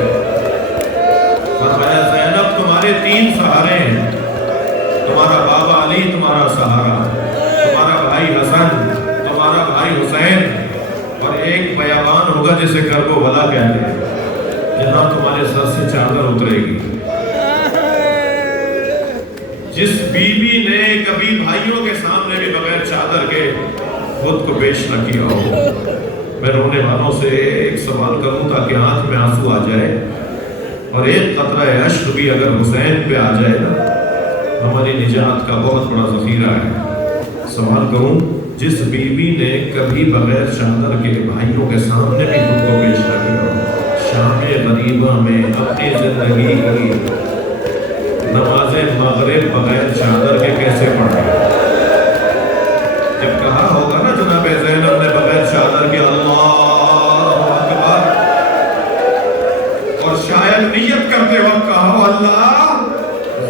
فرمایا زینب تمہارے 3 سہارے ہیں، تمہارا بابا علی تمہارا سہارا، تمہارا بھائی حسن، تمہارا بھائی حسین، اور ایک بیابان ہوگا جسے کرب و بلا کہتے ہیں، جہاں تمہارے سر سے چادر اترے گی۔ جس بی بی نے کبھی بھائیوں کے سامنے بھی بغیر چادر کے خود کو پیش نہ کیا ہو، میں رونے والوں سے ایک سوال کروں تاکہ آنکھ میں آنسو آ جائے اور ایک قطرہ اشک بھی اگر حسین پہ آ جائے نا، ہماری نجات کا بہت بڑا ذخیرہ ہے۔ سوال کروں جس بی بی نے کبھی بغیر چادر کے بھائیوں کے سامنے بھی خود کو پیش نہ کیا، شام غریبہ میں اپنی زندگی کی نماز مغرب بغیر چادر کے کیسے پڑھے؟ جب کہا ہوگا نا جناب زینب نے بغیر چادر کے اللہ اکبر، اور شاید نیت کرتے وقت کہا ہو اللہ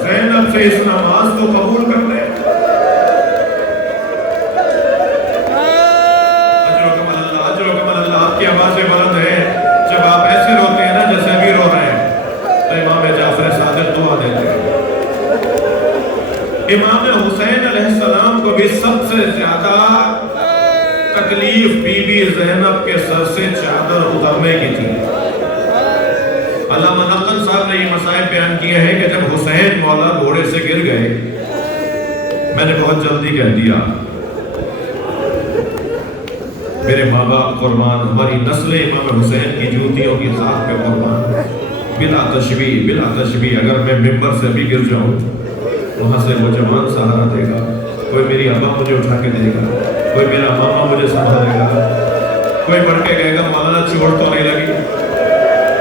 زینب سے اس نماز کو قبول کر لے، اجرکم اللہ، آپ کی آوازیں بلند ہیں، جب آپ ایسے روتے ہیں نا جیسے ابھی رو رہے ہیں تو امام جعفر صادق دعا دیتے ہیں۔ امام حسین علیہ السلام کو بھی سب سے زیادہ تکلیف بی بی زینب کے سر سے چادر اترنے کی تھی۔ علامہ نقل صاحب نے یہ مسائل بیان کیے ہیں کہ جب حسین مولا گھوڑے سے گر گئے، میں نے بہت جلدی کہہ دیا میرے ماں باپ قربان، ہماری نسل امام حسین کی جوتیوں کی ذات پہ قربان، بلا تشبیہ اگر میں ممبر سے بھی گر جاؤں وہاں سے وہ جوان سہارا دے گا، کوئی میری ابا مجھے اٹھا کے دے گا، کوئی میرا ماما مجھے سہارا دے گا، کوئی بڑھ کے کہے گا مولانا چوٹ تو نہیں لگی۔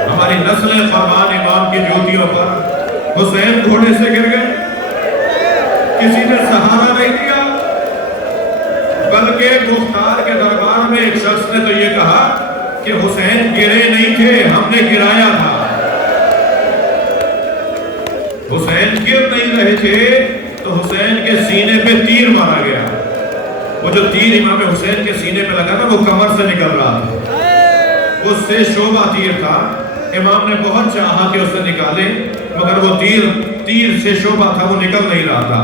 ہماری نسل قربان امام کی جوتیوں پر حسین گھوڑے سے گر گئے، کسی نے سہارا نہیں دیا، بلکہ مختار کے دربار میں ایک شخص نے تو یہ کہا کہ حسین گرے نہیں تھے، ہم نے گرایا تھا۔ حسین حسین گر نہیں رہے تھے تو حسین کے سینے پہ تیر مارا گیا. وہ جو تیر امام حسین کے سینے پہ لگا نا وہ کمر سے نکل رہا تھا. وہ سے شعبہ تیر تھا. امام نے بہت چاہا کہ اسے نکالے مگر وہ تیر سے شعبہ تھا وہ نکل نہیں رہا تھا.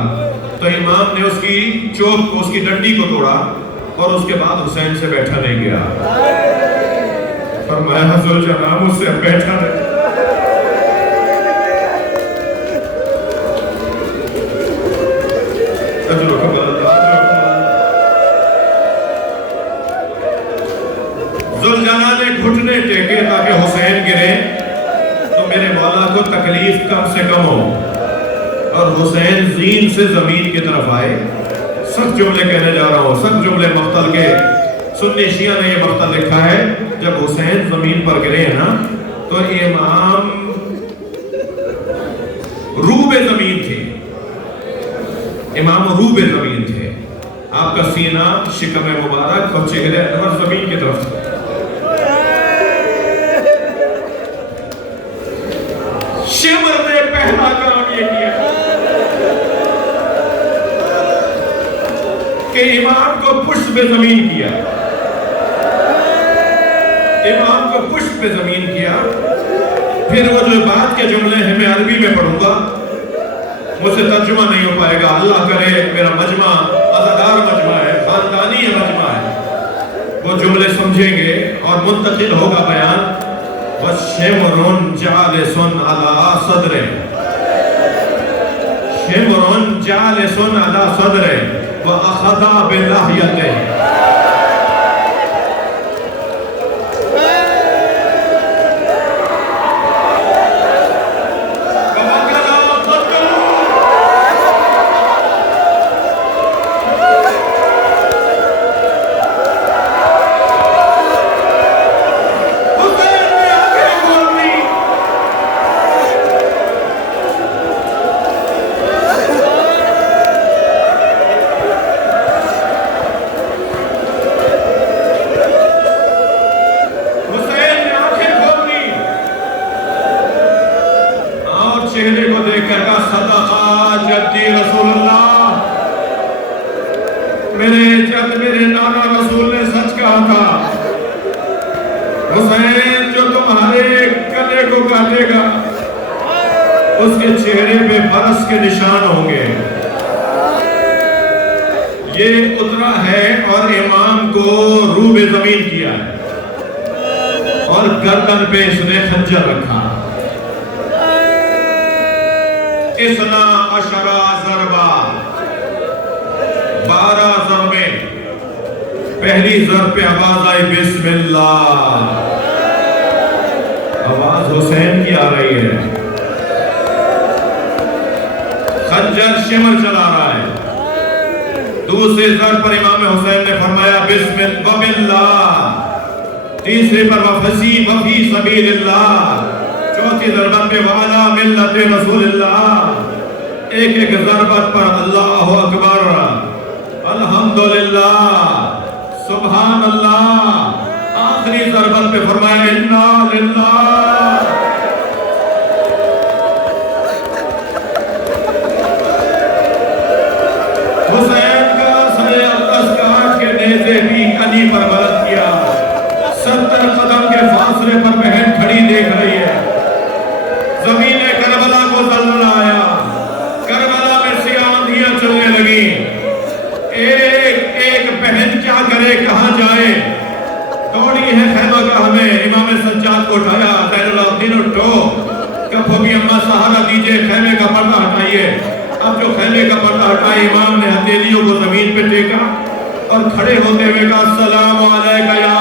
تو امام نے اس کی چوک کو اس کی ڈنڈی کو توڑا اور اس کے بعد حسین سے بیٹھا نہیں گیا. فرمایا حضور جناب اس سے بیٹھا نہیں. ذوالجلال نے گھٹنے ٹیکے تاکہ حسین گرے تو میرے مولا کو تکلیف کم سے کم ہو. اور حسین زین سے زمین کی طرف آئے. سخت جملے کہنے جا رہا ہوں, سخت جملے مقتل کے. سنی شیعہ نے یہ مقتل لکھا ہے جب حسین زمین پر گرے ہیں نا تو امام روب زمین تھے. امام روب زمین تھے. آپ کا سینہ شکم مبارک اور چہرے انور زمین کی طرف تھا. شمر نے پہلا کام یہ کیا کہ امام کو پشت پہ زمین کیا. امام کو پشت پہ زمین کیا. پھر وہ جو بات کے جملے ہیں میں عربی میں پڑھوں گا, مجھ سے ترجمہ نہیں ہو پائے گا. اللہ کرے میرا مجمع عزادار مجمع ہے, خاندانی مجمع ہے, وہ جملے سمجھیں گے اور منتقل ہوگا بیان. وَشِمْرٌ جَالِسٌ عَلَىٰ صَدْرٍ شِمْرٌ جَالِسٌ عَلَىٰ صَدْرٍ وَأَخَذَا بِلَحْيَتِهِ. چہرے کو دیکھ کر کہا صدقہ جدی رسول اللہ, میرے نانا رسول نے سچ کہا تھا. حسین جو تمہارے گلے کو کاٹے گا اس کے چہرے پہ برس کے نشان ہوں گے. یہ اترا ہے اور امام کو روب زمین کیا اور گردن پہ اس نے خنجر رکھا. اسنا عشرہ ضربہ 12 ضربیں. پہلی ضرب پہ آواز آئی بسم اللہ. آواز حسین کی آ رہی ہے. خنجر شمر چلا رہا ہے. دوسری ضرب پر امام حسین نے فرمایا بسم اللہ. تیسری پر وفی سبیل اللہ. چوتھی ضربت پہ وعلا ملت رسول اللہ. ایک ایک ضربت پر اللہ اکبر, الحمدللہ, سبحان اللہ. آخری ضربت پہ فرمایا انا للہ. حسین کا سر اقدس کاٹ کے نیزے بھی کنی پر بلند کیا. 70 قدم کے فاصلے پر بہن کھڑی دیکھ رہی ہے. زمین کربلا کو زلزلہ آیا. کربلا میں سیاہ آندھیاں چلنے لگی. ایک ایک بہن کیا کرے, کہاں جائے. دوڑی ہے خیمہ گاہ میں. امام سجاد کو اٹھایا. زین العابدین اٹھو, کب بھی اماں سہارا دیجئے, خیمے کا پردہ ہٹائیے. اب جو خیمے کا پردہ ہٹائے امام نے ہتھیلیوں کو زمین پہ ٹیکا اور کھڑے ہوتے ہوئے کہا السلام علیکہ یا